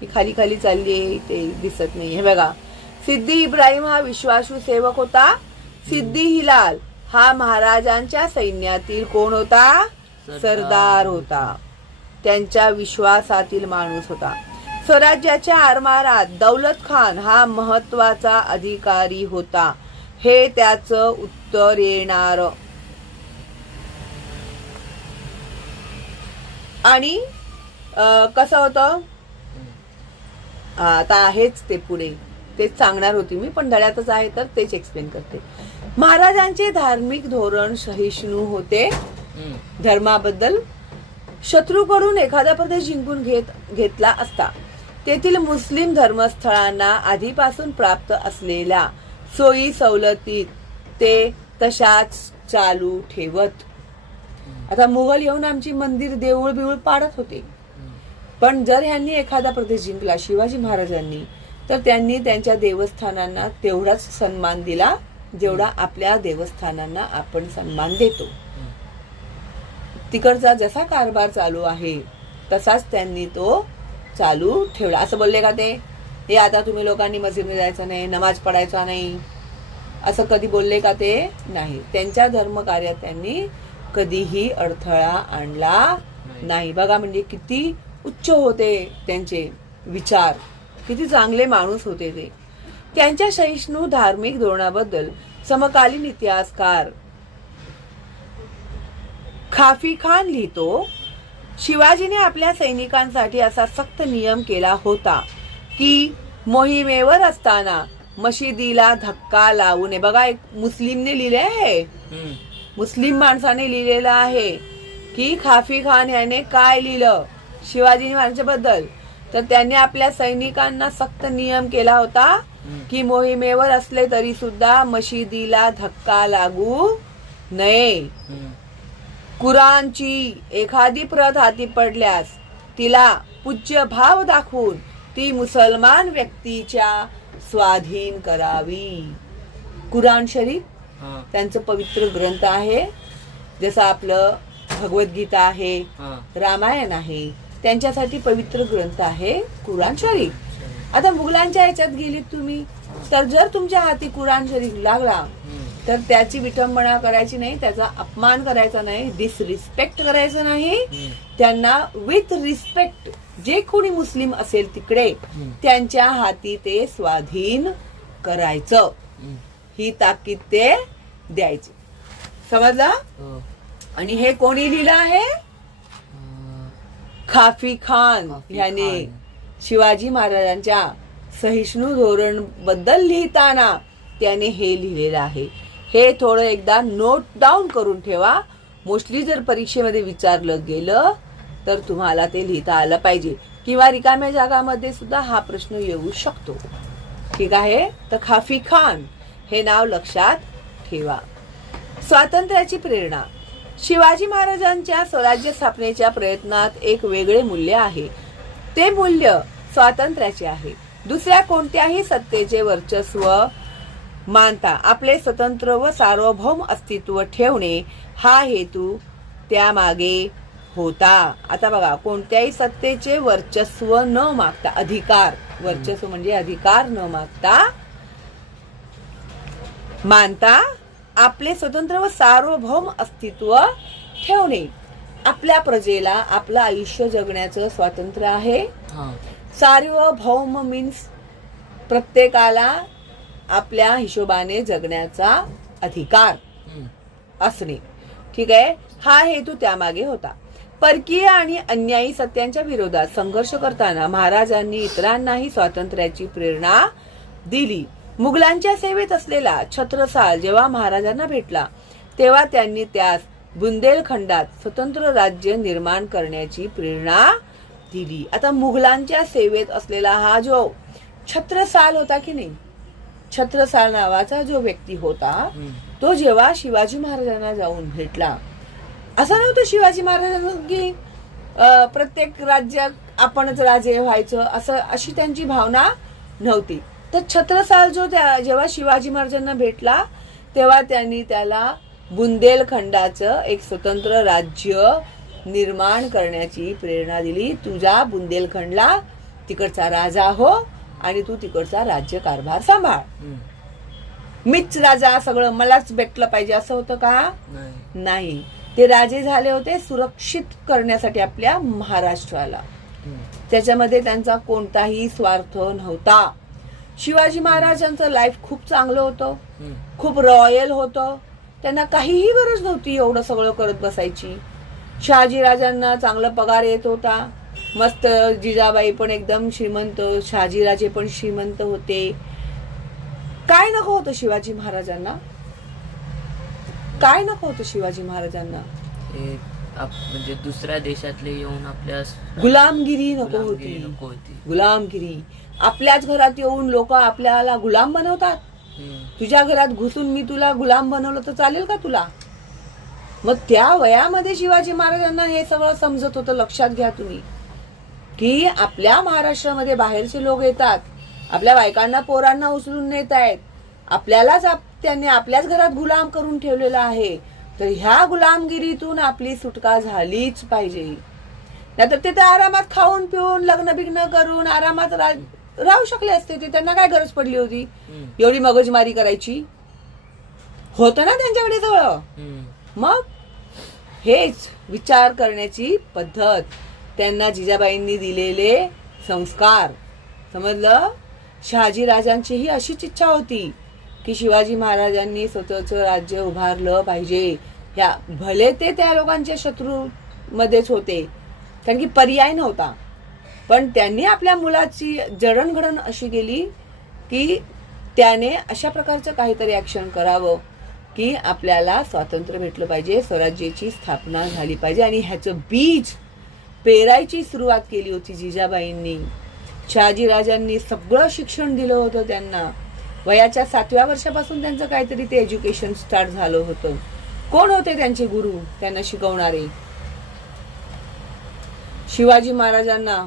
मी खाली खाली चालली ते दिसत नाही. हे बघा, सिद्दी इब्राहिम हा विश्वासू सेवक होता. सिद्दी हिलाल हा महाराजांच्या सैन्यातील कोण होता? सरदार होता. त्यांच्या विश्वासातील माणूस होता. स्वराज्याच्या आरमारात दौलत खान हा महत्वाचा अधिकारी होता. हे त्याचं उत्तर येणार. आणि कसं होतं आता आहेच ते, पुढे तेच सांगणार होती मी, पण धड्यातच आहे तर तेच एक्सप्लेन करते. महाराजांचे धार्मिक धोरण सहिष्णू होते. धर्माबद्दल शत्रूकडून एखादा प्रदेश जिंकून घेतला असता तेथील मुस्लिम धर्मस्थळांना आधीपासून प्राप्त असलेल्या सोयी सवलतीत ते तशाच चालू ठेवत. आता मुघल येऊन आमची मंदिर देऊळ बिऊळ पाडत होते, पण जर ह्यांनी एखादा प्रदेश जिंकला शिवाजी महाराजांनी तर त्यांनी त्यांच्या देवस्थानांना तेवढाच सन्मान दिला जेवढा आपल्या देवस्थानांना आपण सन्मान देतो. तिकडचा जसा कारभार चालू आहे तसाच त्यांनी तो चालू ठेवला. असं बोलले का ते, हे आता तुम्ही लोकांनी मस्जिदमध्ये जायचं नाही, नमाज पडायचा नाही, असं कधी बोलले का ते? नाही. त्यांच्या धर्मकार्यात त्यांनी कधीही अडथळा आणला नाही. बघा म्हणजे किती उच्च होते त्यांचे विचार, किती चांगले माणूस होते ते. त्यांच्या सहिष्णू धार्मिक धोरणाबद्दल समकालीन इतिहासकार खाफी खान लिहितो, शिवाजीने आपल्या सैनिकांसाठी असा सक्त नियम केला होता की मोहिमेवर असताना मशिदीला धक्का लावू नये. बघा, एक मुस्लिमने लिहिले आहे, मुस्लिम माणसाने लिहिलेलं आहे की खाफी खान याने काय लिहिलं शिवाजी महाराजांबद्दल, तर त्यांनी आपल्या सैनिकांना सक्त नियम केला होता की मोहिमेवर असले तरी सुद्धा मशिदीला धक्का लागू नये. कुराणची एखादी प्रत हाती पडल्यास तिला पूज्य भाव दाखवून ती मुसलमान व्यक्तीच्या स्वाधीन करावी. कुराण शरीफ त्यांचं पवित्र ग्रंथ आहे, जसं आपलं भगवद्गीता आहे, रामायण आहे, त्यांच्यासाठी पवित्र ग्रंथ आहे कुराण शरीफ. आता मुघलांच्या ह्याच्यात गेलीत तुम्ही तर जर तुमच्या हाती कुराण शरीफ लागला तर त्याची विटंबना करायची नाही, त्याचा अपमान करायचा नाही, डिसरिस्पेक्ट करायचं नाही. त्यांना विथ रिस्पेक्ट जे कोणी मुस्लिम असेल तिकडे त्यांच्या हाती ते स्वाधीन करायचं, ही ताकीद ते द्यायची. समजलं? आणि हे कोणी लिहिलं आहे? खाफी खान याने शिवाजी महाराजांच्या सहिष्णू धोरण बद्दल लिहिताना त्याने हे लिहिलेलं आहे. हे थोडं एकदा नोट डाऊन करून ठेवा. मोस्टली जर परीक्षेमध्ये विचारलं गेलं तर तुम्हाला ते लिहिता आलं पाहिजे, किंवा रिकाम्या जागामध्ये सुद्धा हा प्रश्न येऊ शकतो. ठीक आहे. तर खाफी खान हे नाव लक्षात ठेवा. स्वातंत्र्याची प्रेरणा. शिवाजी महाराजांच्या स्वराज्य स्थापनेच्या प्रयत्नात एक वेगळे मूल्य आहे. ते मूल्य स्वातंत्र्याचे आहे. दुसऱ्या कोणत्याही सत्तेचे वर्चस्व मानता आपले स्वतंत्र व सार्वभौम अस्तित्व ठेवणे हा हेतू त्यामागे होता. आता बघा, कोणत्याही सत्तेचे वर्चस्व न मागता, अधिकार, वर्चस्व म्हणजे अधिकार न मानता आपले स्वतंत्र व सार्वभौम अस्तित्व ठेवणे. आपल्या प्रजेला आपलं आयुष्य जगण्याचं स्वातंत्र्य आहे. सार्वभौम मीन्स प्रत्येकाला आपल्या हिशोबाने जगण्याचा अधिकार असणे. ठीक आहे. हा हेतू त्यामागे होता. परकीय आणि अन्यायी सत्यांच्या विरोधात संघर्ष करताना महाराजांनी इतरांनाही स्वातंत्र्याची प्रेरणा दिली. मुघलांच्या सेवेत असलेला छत्रसाल जेव्हा महाराजांना भेटला तेव्हा त्यांनी त्यास बुंदेलखंडात स्वतंत्र राज्य निर्माण करण्याची प्रेरणा दिली. आता मुघलांच्या सेवेत असलेला हा जो छत्रसाल होता की नाही, छत्रसाल नावाचा जो व्यक्ती होता, तो जेव्हा शिवाजी महाराजांना जाऊन भेटला, असं नव्हतं शिवाजी महाराजांना की प्रत्येक राज्यात आपणच राजे व्हायचं, अशी त्यांची भावना नव्हती. तर छत्रसाल जो जेव्हा शिवाजी महाराजांना भेटला तेव्हा त्यांनी त्याला बुंदेलखंडाचं एक स्वतंत्र राज्य निर्माण करण्याची प्रेरणा दिली. तुझ्या बुंदेलखंडला तिकडचा राजा हो आणि तू तिकडचा राज्यकारभार सांभाळ. मीच राजा, सगळं मलाच भेटलं पाहिजे असं होतं का? नाही. ते राजे झाले होते सुरक्षित करण्यासाठी आपल्या महाराष्ट्राला. त्याच्यामध्ये त्यांचा कोणताही स्वार्थ नव्हता. शिवाजी महाराजांचं लाईफ खूप चांगलं होतं, खूप रॉयल होतं. त्यांना काहीही गरज नव्हती एवढं सगळं करत बसायची. शहाजीराजांना चांगला पगार येत होता, मस्त. जिजाबाई पण एकदम श्रीमंत, शहाजीराजे पण श्रीमंत होते. काय नको होतं शिवाजी महाराजांना? काय नको होतं शिवाजी महाराजांना? म्हणजे दुसऱ्या देशातले येऊन आपल्या गुलामगिरी नको होती. गुलामगिरी. आपल्याच घरात येऊन लोक आपल्याला गुलाम बनवतात. तुझ्या घरात घुसून मी तुला गुलाम बनवलं तर चालेल का तुला? मग त्या वयामध्ये शिवाजी महाराजांना हे सगळं समजत होतं. लक्षात घ्या तुम्ही की आपल्या महाराष्ट्रामध्ये बाहेरचे लोक येतात, आपल्या बायकांना पोरांना उचलून नेत आहेत, आपल्यालाच त्यांनी आपल्याच घरात गुलाम करून ठेवलेला आहे. तर ह्या गुलामगिरीतून आपली सुटका झालीच पाहिजे. नाहीतर ते तर आरामात खाऊन पिऊन लग्न बिग्न करून आरामात राहू शकले असते. ते त्यांना काय गरज पडली होती एवढी मगजमारी करायची? होतं ना त्यांच्याकडे सगळं. मग हेच विचार करण्याची पद्धत, त्यांना जिजाबाईंनी दिलेले संस्कार. समजलं? शहाजीराजांची ही अशीच इच्छा होती की शिवाजी महाराजांनी स्वतःचं राज्य उभारलं पाहिजे. ह्या भले ते त्या लोकांच्या शत्रू मध्येच होते, कारण की पर्याय नव्हता, पण त्यांनी आपल्या मुलाची जडणघडण अशी केली की त्याने अशा प्रकारचं काहीतरी ऍक्शन करावं की आपल्याला स्वातंत्र्य भेटलं पाहिजे, स्वराज्याची स्थापना झाली पाहिजे. आणि ह्याचं बीज पेरायची सुरुवात केली होती जिजाबाईंनी. शहाजीराजांनी सगळं शिक्षण दिलं होतं त्यांना. वयाच्या 7व्या वर्षापासून त्यांचं काहीतरी ते एज्युकेशन स्टार्ट झालं होतं. कोण होते त्यांचे गुरु त्यांना शिकवणारे? शिवाजी महाराजांना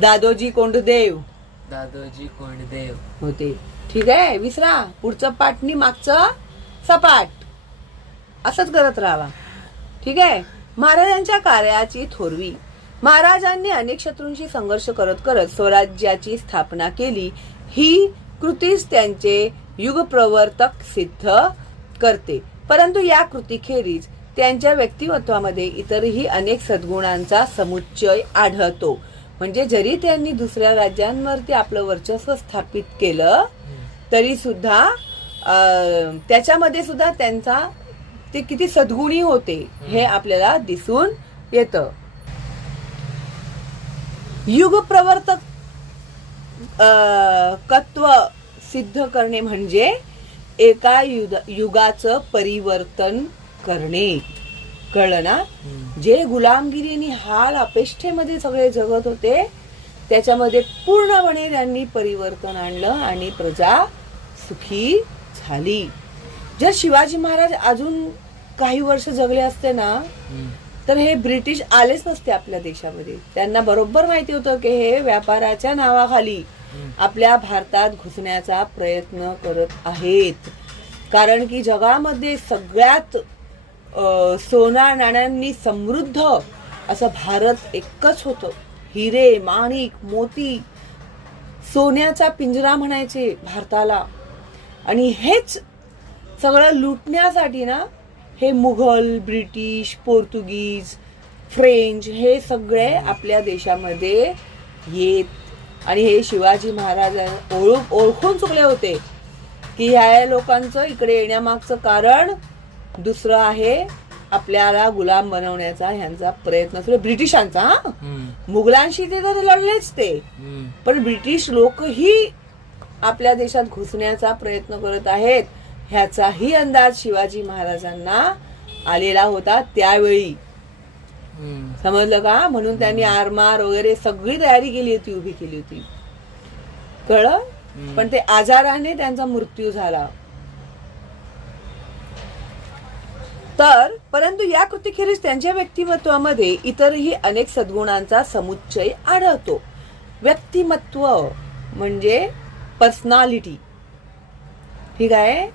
दादोजी कोंडदेव होते. ठीक आहे. विसरा, पुढचं पाठनी मागचं सपाट, असंच करत राहावा. ठीक आहे. महाराजांच्या कार्याची थोरवी. महाराजांनी अनेक शत्रूंशी संघर्ष करत करत स्वराज्याची स्थापना केली. ही कृतीच त्यांचे युगप्रवर्तक सिद्ध करते. परंतु या कृतीखेरीज त्यांच्या व्यक्तिमत्वामध्ये इतरही अनेक सद्गुणांचा समुच्चय आढळतो. म्हणजे जरी त्यांनी दुसऱ्या राज्यांवरती आपलं वर्चस्व स्थापित केलं तरी सुद्धा त्याच्यामध्ये सुद्धा त्यांचा ते किती सद्गुणी होते हे आपल्याला दिसून येतं. युगप्रवर्तक कत्व सिद्ध करणे म्हणजे एका युगाचं परिवर्तन करणे. कळलं ना? जे गुलामगिरीने हाल अपेष्टेमध्ये सगळे जगत होते त्याच्यामध्ये पूर्णपणे त्यांनी परिवर्तन आणलं आणि प्रजा सुखी झाली. जर शिवाजी महाराज अजून काही वर्ष जगले असते ना तर हे ब्रिटिश आलेच नसते आपल्या देशामध्ये. त्यांना बरोबर माहिती होतं की हे व्यापाराच्या नावाखाली आपल्या भारतात घुसण्याचा प्रयत्न करत आहेत. कारण की जगामध्ये सगळ्यात सोना नाण्यांनी समृद्ध असं भारत एकच होतं. हिरे, माणिक, मोती, सोन्याचा पिंजरा म्हणायचे भारताला. आणि हेच सगळं लुटण्यासाठी ना हे मुघल, ब्रिटिश, पोर्तुगीज, फ्रेंच हे सगळे आपल्या देशामध्ये येत आणि हे शिवाजी महाराज ओळखून चुकले होते की ह्या लोकांचं इकडे येण्यामागचं कारण दुसरं आहे, आपल्याला गुलाम बनवण्याचा ह्यांचा प्रयत्न सुरू ब्रिटिशांचा. मुघलांशी ते तर लढलेच ते, पण ब्रिटिश लोकही आपल्या देशात घुसण्याचा प्रयत्न करत आहेत ह्याचाही अंदाज शिवाजी महाराजांना आलेला होता त्यावेळी. समजलं का? म्हणून त्यांनी आरमार वगैरे सगळी तयारी केली होती, उभी केली होती. कळलं? पण ते आजाराने त्यांचा मृत्यू झाला. तर परंतु या कृतीखेरीज त्यांच्या व्यक्तिमत्वामध्ये इतरही अनेक सद्गुणांचा समुच्चय आढळतो. व्यक्तिमत्व म्हणजे पर्सनॅलिटी. ठीक आहे?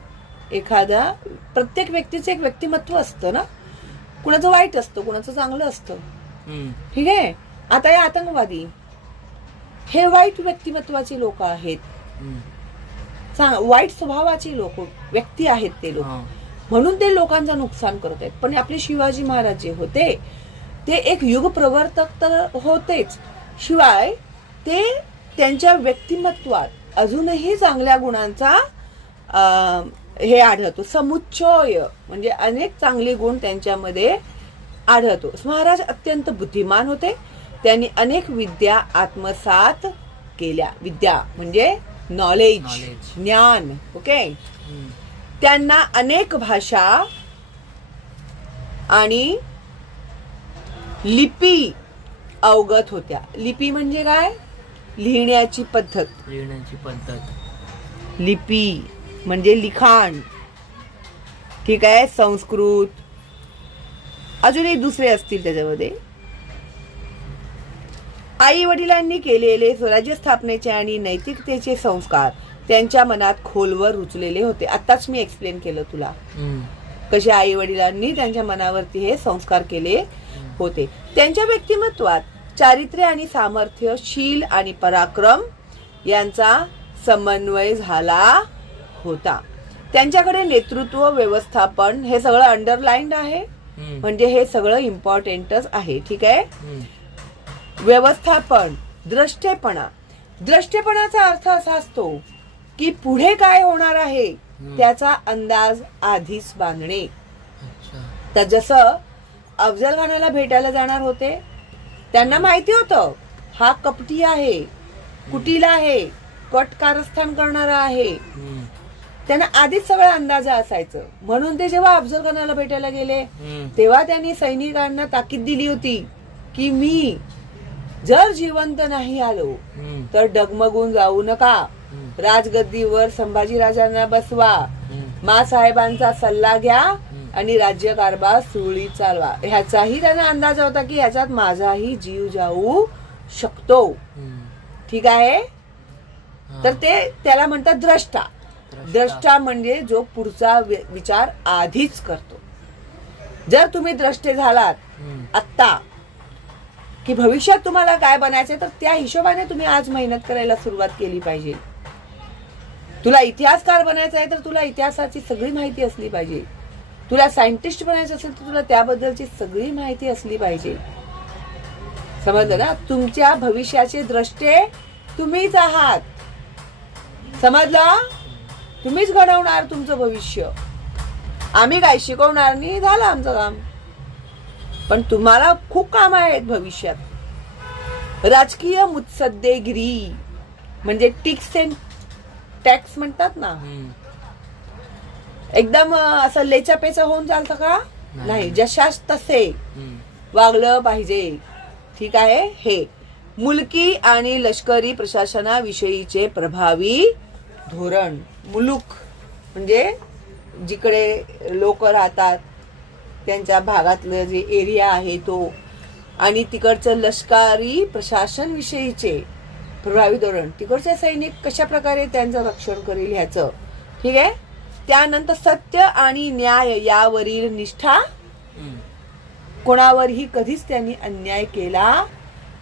एखादा प्रत्येक व्यक्तीचं एक व्यक्तिमत्व असतं ना. कुणाचं वाईट असतं, कुणाचं चांगलं असतं. ठीक आहे? आता हे आतंकवादी हे वाईट व्यक्तिमत्वाची लोक आहेत, वाईट स्वभावाची लोक व्यक्ती आहेत ते लोक, म्हणून ते लोकांचं नुकसान करत आहेत. पण आपले शिवाजी महाराज जे होते ते एक युग प्रवर्तक तर होतेच, शिवाय ते त्यांच्या व्यक्तिमत्वात अजूनही चांगल्या गुणांचा हे आढळतो. समुच्चय म्हणजे अनेक चांगले गुण त्यांच्यामध्ये आढळतो. महाराज अत्यंत बुद्धिमान होते. त्यांनी अनेक विद्या आत्मसात केल्या. विद्या म्हणजे नॉलेज, ज्ञान. ओके. त्यांना अनेक भाषा आणि लिपी अवगत होत्या. लिपी म्हणजे काय? लिहिण्याची पद्धत. लिपी म्हणजे लिखाण. ठीक आहे? संस्कृत अजूनही दुसरे असतील त्याच्यामध्ये. आई वडिलांनी केलेले स्वराज्य स्थापनेचे आणि नैतिकतेचे संस्कार त्यांच्या मनात खोलवर रुजलेले होते. आताच मी एक्सप्लेन केलं तुला कसे आई वडिलांनी त्यांच्या मनावरती हे संस्कार केले होते. त्यांच्या व्यक्तिमत्वात चारित्र्य आणि सामर्थ्य, शील आणि पराक्रम यांचा समन्वय झाला होता. त्यांच्याकडे नेतृत्व, व्यवस्थापन हे सगळं अंडरलाइंड आहे, म्हणजे हे सगळं इम्पॉर्टंटच आहे. ठीक आहे? व्यवस्थापन, द्रष्टेपणा. द्रष्टेपणाचा अर्थ असा असतो की पुढे काय होणार आहे त्याचा अंदाज आधीच बांधणे. तर जसं अफजल खानाला भेटायला जाणार होते, त्यांना माहिती होतं हा कपटी आहे, कुटीला आहे, कट कारस्थान करणारा आहे. त्यांना आधीच सगळं अंदाज असायचं. म्हणून ते जेव्हा अफजल खानाला भेटायला गेले तेव्हा त्यांनी सैनिकांना ताकीद दिली होती की मी जर जिवंत नाही आलो तर डगमगून जाऊ नका. राजगद्दीवर संभाजीराजांना बसवा, मासाहेबांचा सल्ला घ्या आणि राज्यकारभार सुरळीत चालवा. ह्याचाही त्यांना अंदाज होता की ह्याच्यात माझाही जीव जाऊ शकतो. ठीक आहे? तर ते त्याला म्हणतात द्रष्टा. द्रष्टा म्हणजे जो पुढचा विचार आधीच करतो. जर तुम्ही द्रष्टे झालात आत्ता की भविष्यात तुम्हाला काय बनायचंय तर त्या हिशोबाने तुम्ही आज मेहनत करायला सुरुवात केली पाहिजे. तुला इतिहासकार बनायचं आहे तर तुला इतिहासाची सगळी माहिती असली पाहिजे. तुला सायंटिस्ट बनायचं असेल तर तुला त्याबद्दलची सगळी माहिती असली पाहिजे. समजलं ना? तुमच्या भविष्याचे द्रष्टे तुम्हीच आहात. समजलं? तुम्हीच घडवणार तुमचं भविष्य. आम्ही काय शिकवणार नाही, झालं आमचं काम. पण तुम्हाला खूप काम आहेत भविष्यात. राजकीय मुत्सद्देगिरी म्हणजे टिक्स अँड टॅक्स म्हणतात ना, एकदम असं लेचापेचा होऊन चालतं का? नाही, जशास तसे हम्म. वागलं पाहिजे. ठीक आहे. हे मुलकी आणि लष्करी प्रशासनाविषयीचे प्रभावी धोरण. मुलूक म्हणजे जिकडे लोक राहतात त्यांच्या भागातलं जे एरिया आहे तो, आणि तिकडचं लष्करी प्रशासन विषयीचे प्रभावी धोरण, तिकडचे सैनिक कशा प्रकारे त्यांचं रक्षण करील ह्याचं. ठीक आहे. त्यानंतर सत्य आणि न्याय यावरील निष्ठा, हम्म. कोणावरही कधीच त्यांनी अन्याय केला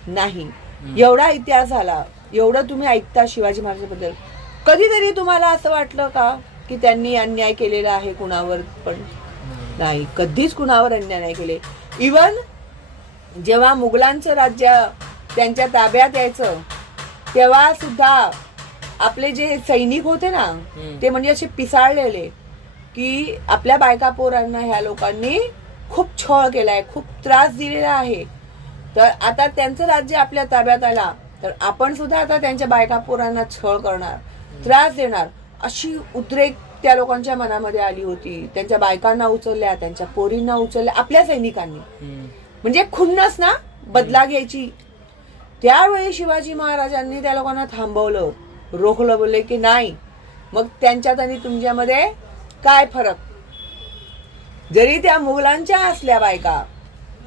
नाही. एवढा इतिहास झाला, एवढं तुम्ही ऐकता शिवाजी महाराजांबद्दल. कधीतरी तुम्हाला असं वाटलं का की त्यांनी अन्याय केलेला आहे कुणावर? पण नाही, कधीच कुणावर अन्याय नाही केले. इवन जेव्हा मुघलांचं राज्य त्यांच्या ताब्यात यायचं तेव्हा सुद्धा आपले जे सैनिक होते ना ते म्हणजे असे पिसाळलेले की आपल्या बायका पोरांना ह्या लोकांनी खूप छळ केलाय, खूप त्रास दिलेला आहे. तर आता त्यांचं राज्य आपल्या ताब्यात आला तर आपण सुद्धा आता त्यांच्या बायका पोरांना छळ करणार, त्रास देणार, अशी उद्रेक त्या लोकांच्या मनामध्ये आली होती. त्यांच्या बायकांना उचलल्या, त्यांच्या पोरींना उचलल्या आपल्या सैनिकांनी. म्हणजे खुन्नस ना, बदला घ्यायची. त्यावेळी शिवाजी महाराजांनी त्या लोकांना थांबवलं, रोखलं, बोलले की नाही, मग त्यांच्यात आणि तुमच्यामध्ये काय फरक? जरी त्या मुघलांच्या असल्या बायका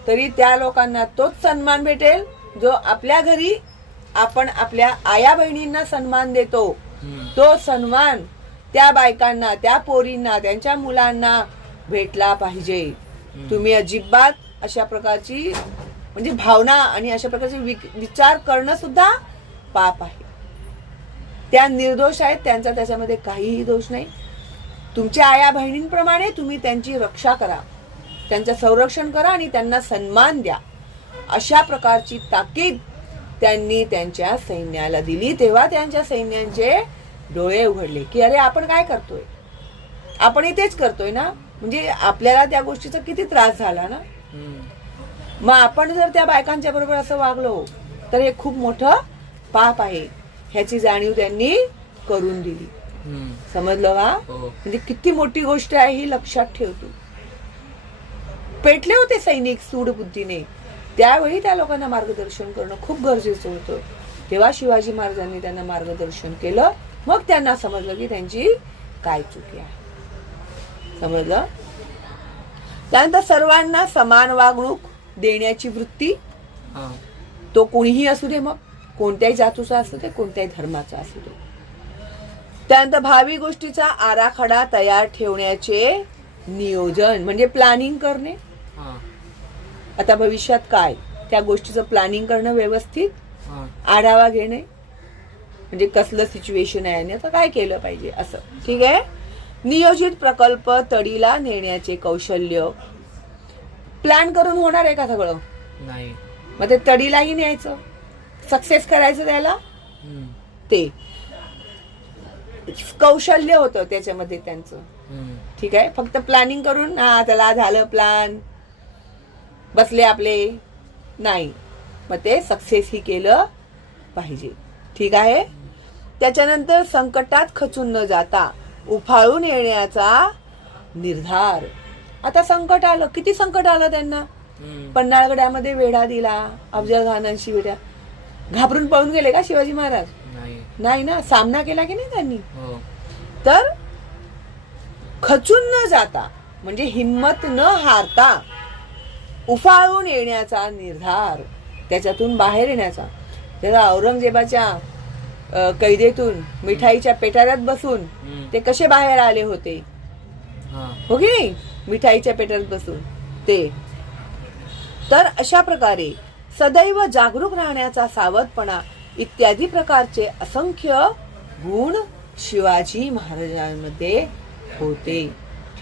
तरी त्या लोकांना तोच सन्मान भेटेल जो आपल्या घरी आपण आपल्या आया बहिणींना सन्मान देतो. तो सन्मान त्या बायकांना, त्या पोरींना, त्यांच्या मुलांना भेटला पाहिजे. तुम्ही अजिबात अशा प्रकारची म्हणजे भावना आणि अशा प्रकारचे विचार करणं सुद्धा पाप आहे. त्या निर्दोष आहेत, त्यांचा त्याच्यामध्ये काहीही दोष नाही. तुमच्या आया बहिणींप्रमाणे तुम्ही त्यांची रक्षा करा, त्यांचं संरक्षण करा आणि त्यांना सन्मान द्या. अशा प्रकारची ताकीद त्यांनी त्यांच्या सैन्याला दिली. तेव्हा त्यांच्या सैन्यांचे डोळे उघडले की अरे आपण काय करतोय, आपण इथेच करतोय ना, म्हणजे आपल्याला त्या गोष्टीचा किती त्रास झाला ना. मग आपण जर त्या बायकांच्या बरोबर असं वागलो तर हे खूप मोठं पाप आहे, ह्याची जाणीव त्यांनी करून दिली. समजलं का? म्हणजे किती मोठी गोष्ट आहे ही, लक्षात ठेवतो. पेटले होते सैनिक सूड बुद्धीने, त्यावेळी त्या लोकांना मार्गदर्शन करणं खूप गरजेचं होतं. तेव्हा शिवाजी महाराजांनी त्यांना मार्गदर्शन केलं. मग त्यांना समजलं की त्यांची काय चुकी आहे. समजलं? त्यानंतर सर्वांना समान वागणूक देण्याची वृत्ती. तो कोणीही असू दे, मग कोणत्याही जातीचा असू दे, कोणत्याही धर्माचा असू दे. त्यानंतर भावी गोष्टीचा आराखडा तयार ठेवण्याचे नियोजन म्हणजे प्लॅनिंग करणे. आता भविष्यात काय त्या गोष्टीचं प्लॅनिंग करणं, व्यवस्थित आढावा घेणे, म्हणजे कसलं सिच्युएशन आहे आणि आता काय केलं पाहिजे असं. ठीक आहे. नियोजित प्रकल्प तडीला नेण्याचे कौशल्य. प्लॅन करून होणार आहे का सगळं? नाही. मग ते तडीलाही न्यायचं, सक्सेस करायचं, त्याला ते कौशल्य होतं त्याच्यामध्ये त्यांचं. ठीक आहे. फक्त प्लॅनिंग करून हा त्याला झालं प्लॅन, बसले आपले, नाही, मग ते सक्सेस ही केलं पाहिजे. ठीक आहे. त्याच्यानंतर संकटात खचून न जाता उफाळून येण्याचा निर्धार. आता संकट आलं, किती संकट आलं त्यांना. पन्हाळगडामध्ये वेढा दिला, अफजल खानांशी वेढा, घाबरून पळून गेले का शिवाजी महाराज? नाही ना, सामना केला की नाही त्यांनी. तर खचून न जाता म्हणजे हिम्मत न हारता उफाळून येण्याचा निर्धार, त्याच्यातून बाहेर येण्याचा. त्याला औरंगजेबाच्या कैदेतून मिठाईच्या पेटाऱ्यात बसून ते कसे बाहेर आले होते, हो की नाही, मिठाईच्या पेटाऱ्यात बसून ते. तर अशा प्रकारे सदैव जागरूक राहण्याचा सावधपणा इत्यादी प्रकारचे असंख्य गुण शिवाजी महाराजांमध्ये होते.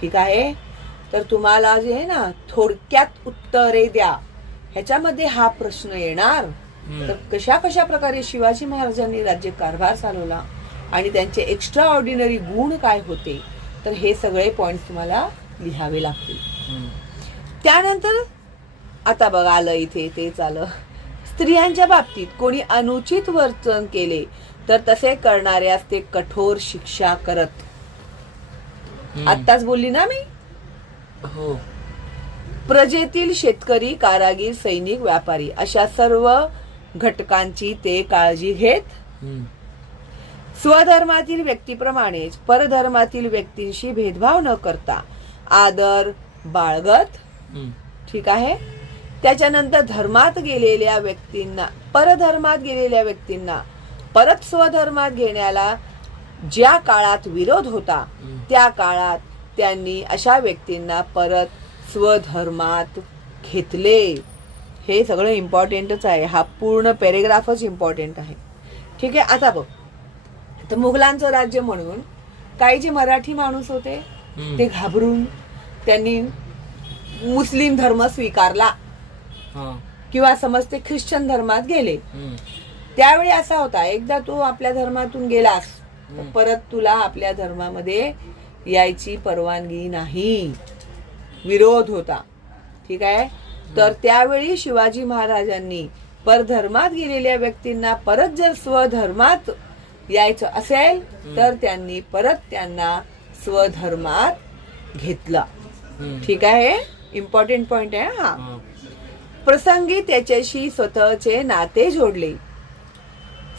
ठीक आहे. तर तुम्हाला जे आहे ना, थोडक्यात उत्तरे द्या, ह्याच्यामध्ये हा प्रश्न येणार. तर कशा कशा प्रकारे शिवाजी महाराजांनी राज्य कारभार चालवला आणि त्यांचे एक्स्ट्रा ऑर्डिनरी गुण काय होते, तर हे सगळे पॉइंट तुम्हाला लिहावे लागतील. त्यानंतर आता बघा आलं इथे तेच आलं. स्त्रियांच्या बाबतीत कोणी अनुचित वर्तन केले तर तसे करणाऱ्यास ते कठोर शिक्षा करत. आत्ताच बोलली ना मी. हो. प्रजेतील शेतकरी, कारागीर, सैनिक, व्यापारी अशा सर्व घटकांची ते काळजी घेत. स्वधर्मातील व्यक्तीप्रमाणेच परधर्मातील व्यक्तींशी भेदभाव न करता आदर बाळगत. ठीक आहे. त्याच्यानंतर धर्मात गेलेल्या व्यक्तींना, परधर्मात गेलेल्या व्यक्तींना परत स्वधर्मात घेण्याला ज्या काळात विरोध होता त्या काळात त्यांनी अशा व्यक्तींना परत स्वधर्मात घेतले. हे सगळं इम्पॉर्टंटच आहे. हा पूर्ण पॅरेग्राफच इम्पॉर्टंट आहे. ठीक आहे. आता बघ, तर मुघलांचं राज्य म्हणून काही जे मराठी माणूस होते ते घाबरून त्यांनी मुस्लिम धर्म स्वीकारला किंवा समजते ख्रिश्चन धर्मात गेले. त्यावेळी असा होता, एकदा तू आपल्या धर्मातून गेलास परत तुला आपल्या धर्मामध्ये यायची परवानगी नाही. विरोध होता. ठीक आहे. तर त्यावेळी शिवाजी महाराजांनी परधर्मात गेलेल्या व्यक्तींना परत जर स्वधर्मात यायचं असेल तर त्यांनी परत त्यांना स्वधर्मात घेतला. ठीक आहे. इम्पॉर्टंट पॉइंट आहे हा. प्रसंगी त्याच्याशी स्वतःचे नाते जोडले.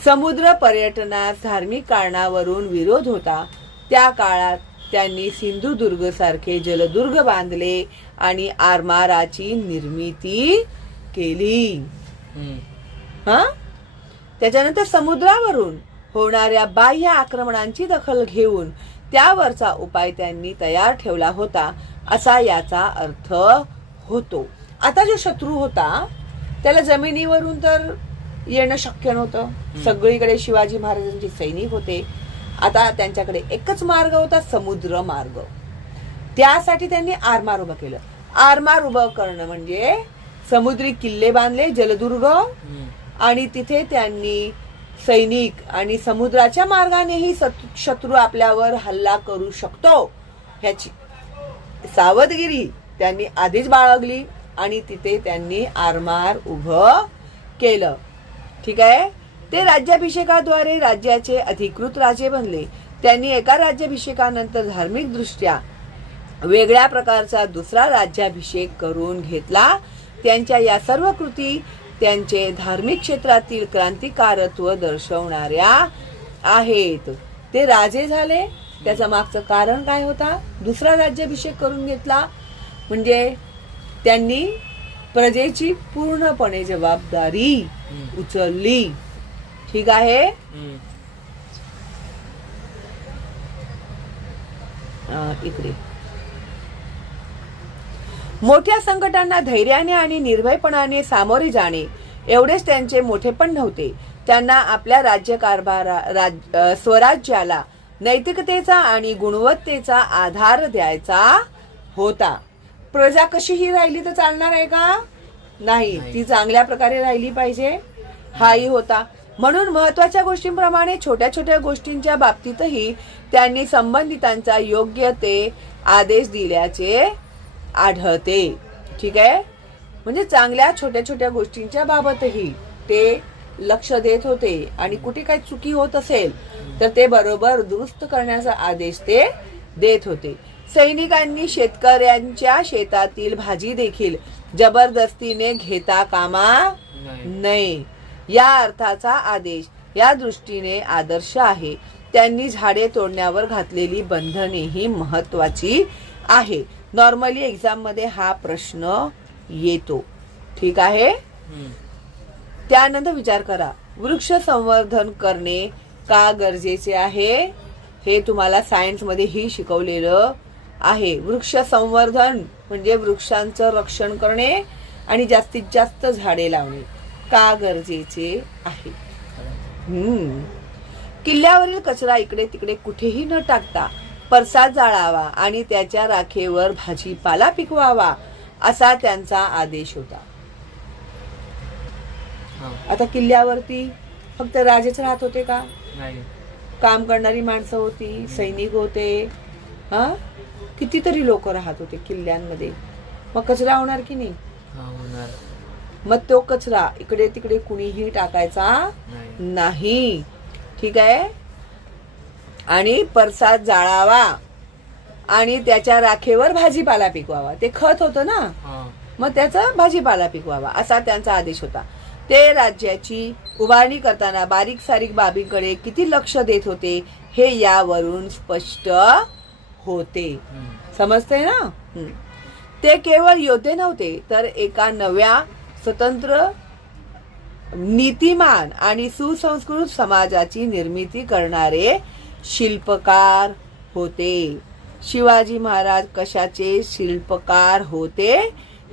समुद्र पर्यटनास धार्मिक कारणावरून विरोध होता. त्या काळात त्यांनी सिंधुदुर्ग सारखे जलदुर्ग बांधले आणि आरमाराची निर्मिती केली. त्याच्यानंतर समुद्रावरून होणाऱ्या बाह्य आक्रमणांची दखल घेऊन त्यावरचा उपाय त्यांनी तयार ठेवला होता असा याचा अर्थ होतो. आता जो शत्रू होता त्याला जमिनीवरून तर येणं शक्य नव्हतं. सगळीकडे शिवाजी महाराजांचे सैनिक होते. आता त्यांच्याकडे एकच मार्ग होता, समुद्र मार्ग. त्यासाठी त्यांनी आरमार उभं केलं. आरमार उभं करणं म्हणजे समुद्री किल्ले बांधले, जलदुर्ग, आणि तिथे त्यांनी सैनिक आणि समुद्राच्या मार्गानेही शत्रू आपल्यावर हल्ला करू शकतो ह्याची सावधगिरी त्यांनी आधीच बाळगली आणि तिथे त्यांनी आरमार उभं केलं. ठीक आहे. ते राज्याभिषेकाद्वारे राज्याचे अधिकृत राजे बनले. त्यांनी एका राज्याभिषेकानंतर धार्मिक दृष्ट्या वेगळ्या प्रकारचा दुसरा राज्याभिषेक करून घेतला. त्यांच्या या सर्व कृती त्यांचे धार्मिक क्षेत्रातील क्रांतिकारत्व दर्शवणाऱ्या आहेत. ते राजे झाले, त्याचं मागचं कारण काय होता? दुसरा राज्याभिषेक करून घेतला म्हणजे त्यांनी प्रजेची पूर्णपणे जबाबदारी उचलली. ठीक आहे. इकडे मोठ्या संकटांना धैर्याने आणि निर्भयपणाने सामोरे जाणे एवढेच त्यांचे मोठेपण नव्हते. त्यांना आपल्या स्वराज्याला नैतिकतेचा आणि गुणवत्तेचा आधार द्यायचा होता. प्रजा कशीही राहिली तर चालणार आहे का? नाही. ती चांगल्या प्रकारे राहिली पाहिजे, हाही होता. म्हणून महत्वाच्या गोष्टींप्रमाणे छोट्या छोट्या गोष्टींच्या बाबतीतही त्यांनी संबंधितांचा योग्य ते आदेश दिल्याचे आढळते. ठीक आहे. म्हणजे चांगल्या छोट्या छोट्या गोष्टींच्या बाबतही ते लक्ष देत होते आणि कुठे काही चुकी होत असेल तर ते बरोबर दुरुस्त करण्याचा आदेश ते देत होते. सैनिकांनी शेतकऱ्यांच्या शेतातील भाजी देखील जबरदस्तीने घेता कामा नये या अर्थाचा आदेश या दृष्टीने आदर्श आहे. त्यांनी झाडे तोडण्यावर घातलेली बंधनेही महत्वाची आहे. नॉर्मली एक्झाम मध्ये हा प्रश्न येतो. ठीक आहे. त्यानंतर विचार करा, वृक्ष संवर्धन करणे का गरजेचे आहे? हे तुम्हाला सायन्स मध्ये ही शिकवलेलं आहे. वृक्ष संवर्धन म्हणजे वृक्षांचं रक्षण करणे आणि जास्तीत जास्त झाडे लावणे का गरजेचे आहे. किल्ल्यावरील कचरा इकडे तिकडे कुठेही न टाकता परसात जाळावा आणि त्याच्या राखेवर भाजीपाला पिकवावा असा त्यांचा आदेश होता. आता किल्ल्यावरती फक्त राजेच राहत होते का? काम करणारी माणसं होती, सैनिक होते, कितीतरी लोक राहत होते किल्ल्यांमध्ये. मग कचरा होणार की नाही? मग तो कचरा इकडे तिकडे कुणीही टाकायचा नाही. ठीक आहे. आणि परसात जाळावा आणि त्याच्या राखेवर भाजीपाला पिकवावा. ते खत होतं ना, मग त्याचा भाजीपाला पिकवावा असा त्यांचा आदेश होता. ते राज्याची उभारणी करताना बारीक सारीक बाबींकडे किती लक्ष देत होते हे यावरून स्पष्ट होते. समजते ना? ते केवळ योद्धे नव्हते तर एका नव्या स्वतंत्र नीतिमान आणि सुसंस्कृत समाजाची निर्मिती करणारे शिल्पकार होते. शिवाजी महाराज कशाचे शिल्पकार होते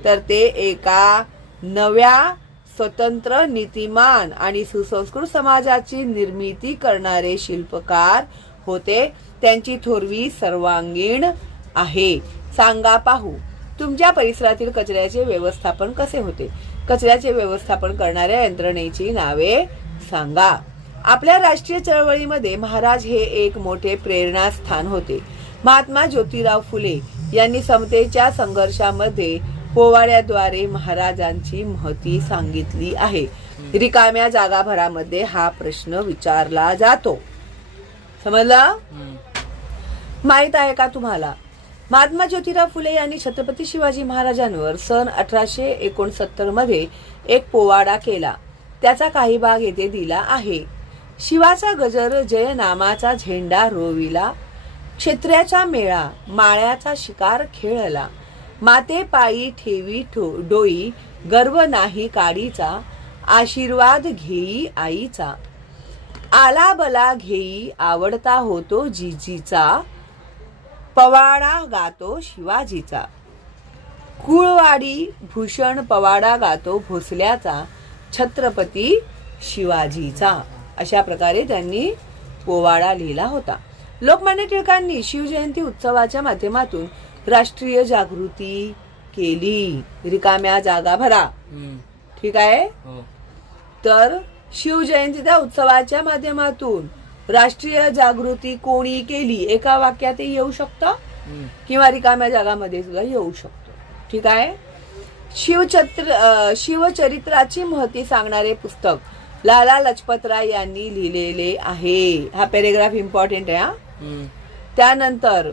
तर ते एका नव्या स्वतंत्र नीतिमान आणि सुसंस्कृत समाजाची निर्मिती करणारे शिल्पकार होते. त्यांची थोरवी सर्वांगीण आहे. सांगा पाहू, तुमच्या परिसरातील कचऱ्याचे व्यवस्थापन कसे होते? कचऱ्याचे व्यवस्थापन करणाऱ्या यंत्रणेची नावे सांगा. आपल्या राष्ट्रीय चळवळीमध्ये महाराज हे एक मोठे प्रेरणास्थान होते. महात्मा ज्योतिराव फुले यांनी समतेच्या संघर्षामध्ये पोवाड्याद्वारे महाराजांची महती सांगितली आहे. रिकाम्या जागाभरामध्ये हा प्रश्न विचारला जातो. समजला? माहित आहे का तुम्हाला? महात्मा ज्योतिराव फुले यांनी छत्रपती शिवाजी महाराजांवर सन 1869 मध्ये एक पोवाडा केला. त्याचा काही भाग येथे दिला आहे. शिवाचा गजर जय नामाचा झेंडा रोविला, क्षेत्र्याचा मेळा माळ्याचा शिकार खेळला, माते पायी ठेवी डोई गर्व नाही काडीचा, आशीर्वाद घेई आईचा, आला बला घेई आवडता होतो जिजीचा, पवाडा गातो शिवाजीचा, कुळवाडी भूषण पवाडा गातो भोसल्याचा, छत्रपती शिवाजीचा. अशा प्रकारे त्यांनी पोवाडा लिहिला होता. लोकमान्य टिळकांनी शिवजयंती उत्सवाच्या माध्यमातून राष्ट्रीय जागृती केली. रिकाम्या जागा भरा. ठीक आहे? तर शिवजयंतीच्या उत्सवाच्या माध्यमातून राष्ट्रीय जागृती कोणी केली? एका वाक्यात येऊ शकतं किंवा रिकाम्या जागामध्ये सुद्धा येऊ शकतो. ठीक आहे? शिवचरित्राची महती सांगणारे पुस्तक लाला लजपतराय यांनी लिहिलेले आहे. हा पॅरेग्राफ इम्पॉर्टंट आहे. त्यानंतर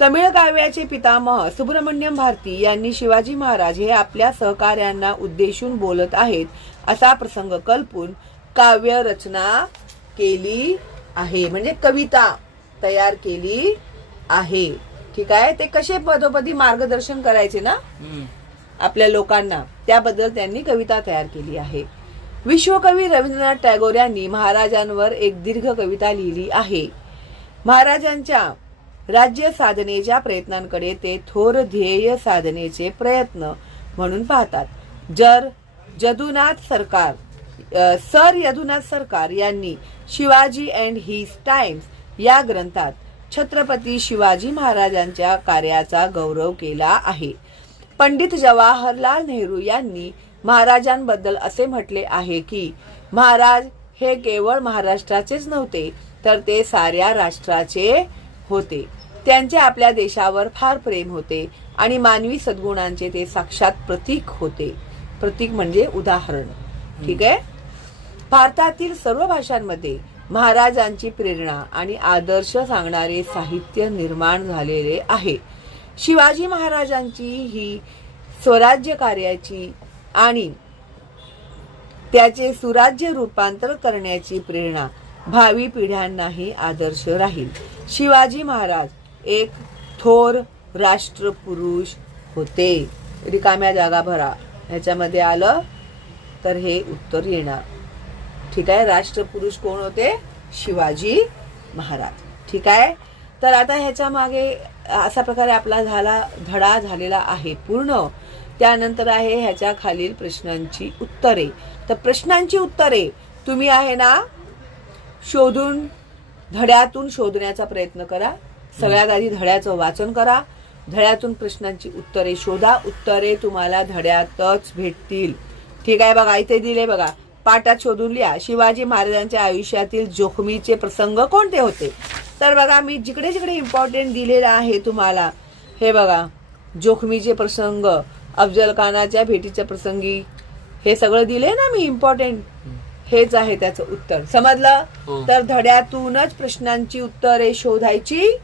तमिळ काव्याचे पितामह सुब्रमण्यम भारती यांनी शिवाजी महाराज हे आपल्या सहकार्यांना उद्देशून बोलत आहेत असा प्रसंग कल्पून काव्य रचना केली आहे. म्हणजे कविता तयार केली आहे. ठीक आहे? ते कसे पदोपदी मार्गदर्शन करायचे ना आपल्या लोकांना, त्याबद्दल त्यांनी कविता तयार केली आहे. विश्वकवी रवींद्रनाथ टागोर यांनी महाराजांवर एक दीर्घ कविता लिहिली आहे. महाराजांच्या राज्य साधनेच्या प्रयत्नांकडे ते थोर ध्येय साधनेचे प्रयत्न म्हणून पाहतात. सर यदुनाथ सरकार यांनी शिवाजी अँड हिज टाइम्स या ग्रंथात छत्रपती शिवाजी महाराजांच्या कार्याचा गौरव केला आहे. पंडित जवाहरलाल नेहरू यांनी महाराजांबद्दल असे म्हटले आहे की महाराज हे केवळ महाराष्ट्राचेच नव्हते तर ते साऱ्या राष्ट्राचे होते. त्यांचे आपल्या देशावर फार प्रेम होते आणि मानवी सद्गुणांचे ते साक्षात प्रतीक होते. प्रतीक म्हणजे उदाहरण. ठीक आहे? भारतातील सर्व भाषांमध्ये महाराजांची प्रेरणा आणि आदर्श सांगणारे साहित्य निर्माण झालेले आहे. शिवाजी महाराजांची ही स्वराज्य कार्याची आणि त्याचे सुराज्य रूपांतर करण्याची प्रेरणा भावी पिढ्यांनाही आदर्श राहील. शिवाजी महाराज एक थोर राष्ट्रपुरुष होते. रिकाम्या जागा भरा. ह्याच्यामध्ये आलं तर हे उत्तर येणार. ठीक आहे? राष्ट्रपुरुष कोण होते? शिवाजी महाराज. ठीक आहे? तर आता ह्याच्या मागे अशा प्रकारे आपला धडा झालेला आहे पूर्ण. त्यानंतर आहे ह्याच्या खालील प्रश्नांची उत्तरे. तर प्रश्नांची उत्तरे तुम्ही आहे ना शोधून धड्यातून शोधण्याचा प्रयत्न करा. सगळ्यात आधी धड्याचं वाचन करा. धड्यातून प्रश्नांची उत्तरे शोधा. उत्तरे तुम्हाला धड्यातच भेटतील. ठीक आहे? बघा इथे दिले बघा. पाठात शोधून लिहा. शिवाजी महाराजांच्या आयुष्यातील जोखमीचे प्रसंग कोणते होते? तर बघा मी जिकडे जिकडे इम्पॉर्टंट दिलेला आहे तुम्हाला हे बघा. जोखमीचे प्रसंग, अफजल खानाच्या भेटीच्या प्रसंगी हे सगळं दिले ना मी इम्पॉर्टंट. हेच आहे त्याचं उत्तर. समजलं? तर धड्यातूनच प्रश्नांची उत्तरे शोधायची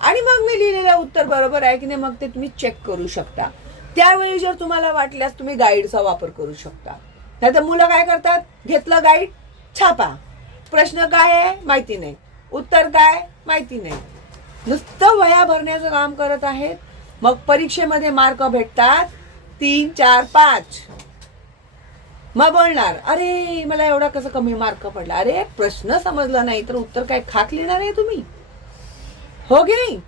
आणि मग मी लिहिलेलं उत्तर बरोबर आहे की नाही मग ते तुम्ही चेक करू शकता. त्यावेळी जर तुम्हाला वाटल्यास तुम्ही गाईडचा वापर करू शकता. नाहीतर मुलं काय करतात, घेतलं गाईड, छापा, प्रश्न काय आहे माहिती नाही, उत्तर काय माहिती नाही, नुसतं वह्या भरण्याचं काम करत आहेत. मग परीक्षेमध्ये मार्क भेटतात 3, 4, 5. मग बोलणार, अरे मला एवढा कसं कमी मार्क पडला. अरे प्रश्न समजला नाही तर उत्तर काय खाक लिहिणार आहे तुम्ही, हो की नाही?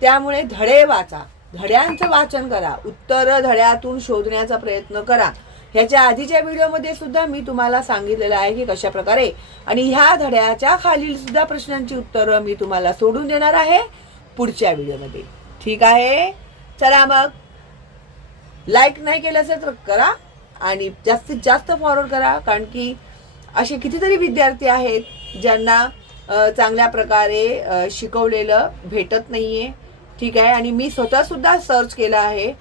त्यामुळे धडे वाचा, धड्यांचं वाचन करा, उत्तर धड्यातून शोधण्याचा प्रयत्न करा. ह्याच्या आधीच्या व्हिडिओमध्ये सुद्धा मी तुम्हाला सांगितलेलं आहे की कशा प्रकारे, आणि ह्या धड्याच्या खालील सुद्धा प्रश्नांची उत्तरं मी तुम्हाला सोडून देणार आहे पुढच्या व्हिडिओमध्ये. ठीक आहे, चला मग लाईक नाही केलं असेल तर करा आणि जास्तीत जास्त फॉरवर्ड करा, कारण की असे कितीतरी विद्यार्थी आहेत ज्यांना चांगल्या प्रकारे शिकवलेलं भेटत नाहीये. ठीक आहे, आणि मी स्वतः सुद्धा सर्च केलं आहे,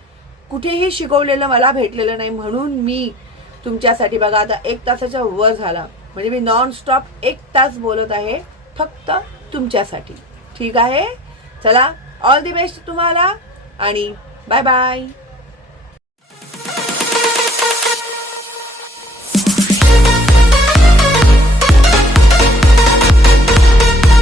कुठेही शिकवलेलं मला भेटलेलं नाही. म्हणून मी तुमच्यासाठी बघा आता 1 तासाच्या वर झाला, म्हणजे मी नॉन स्टॉप 1 तास बोलत आहे फक्त तुमच्यासाठी. ठीक आहे, चला ऑल दी बेस्ट तुम्हाला आणि बाय बाय.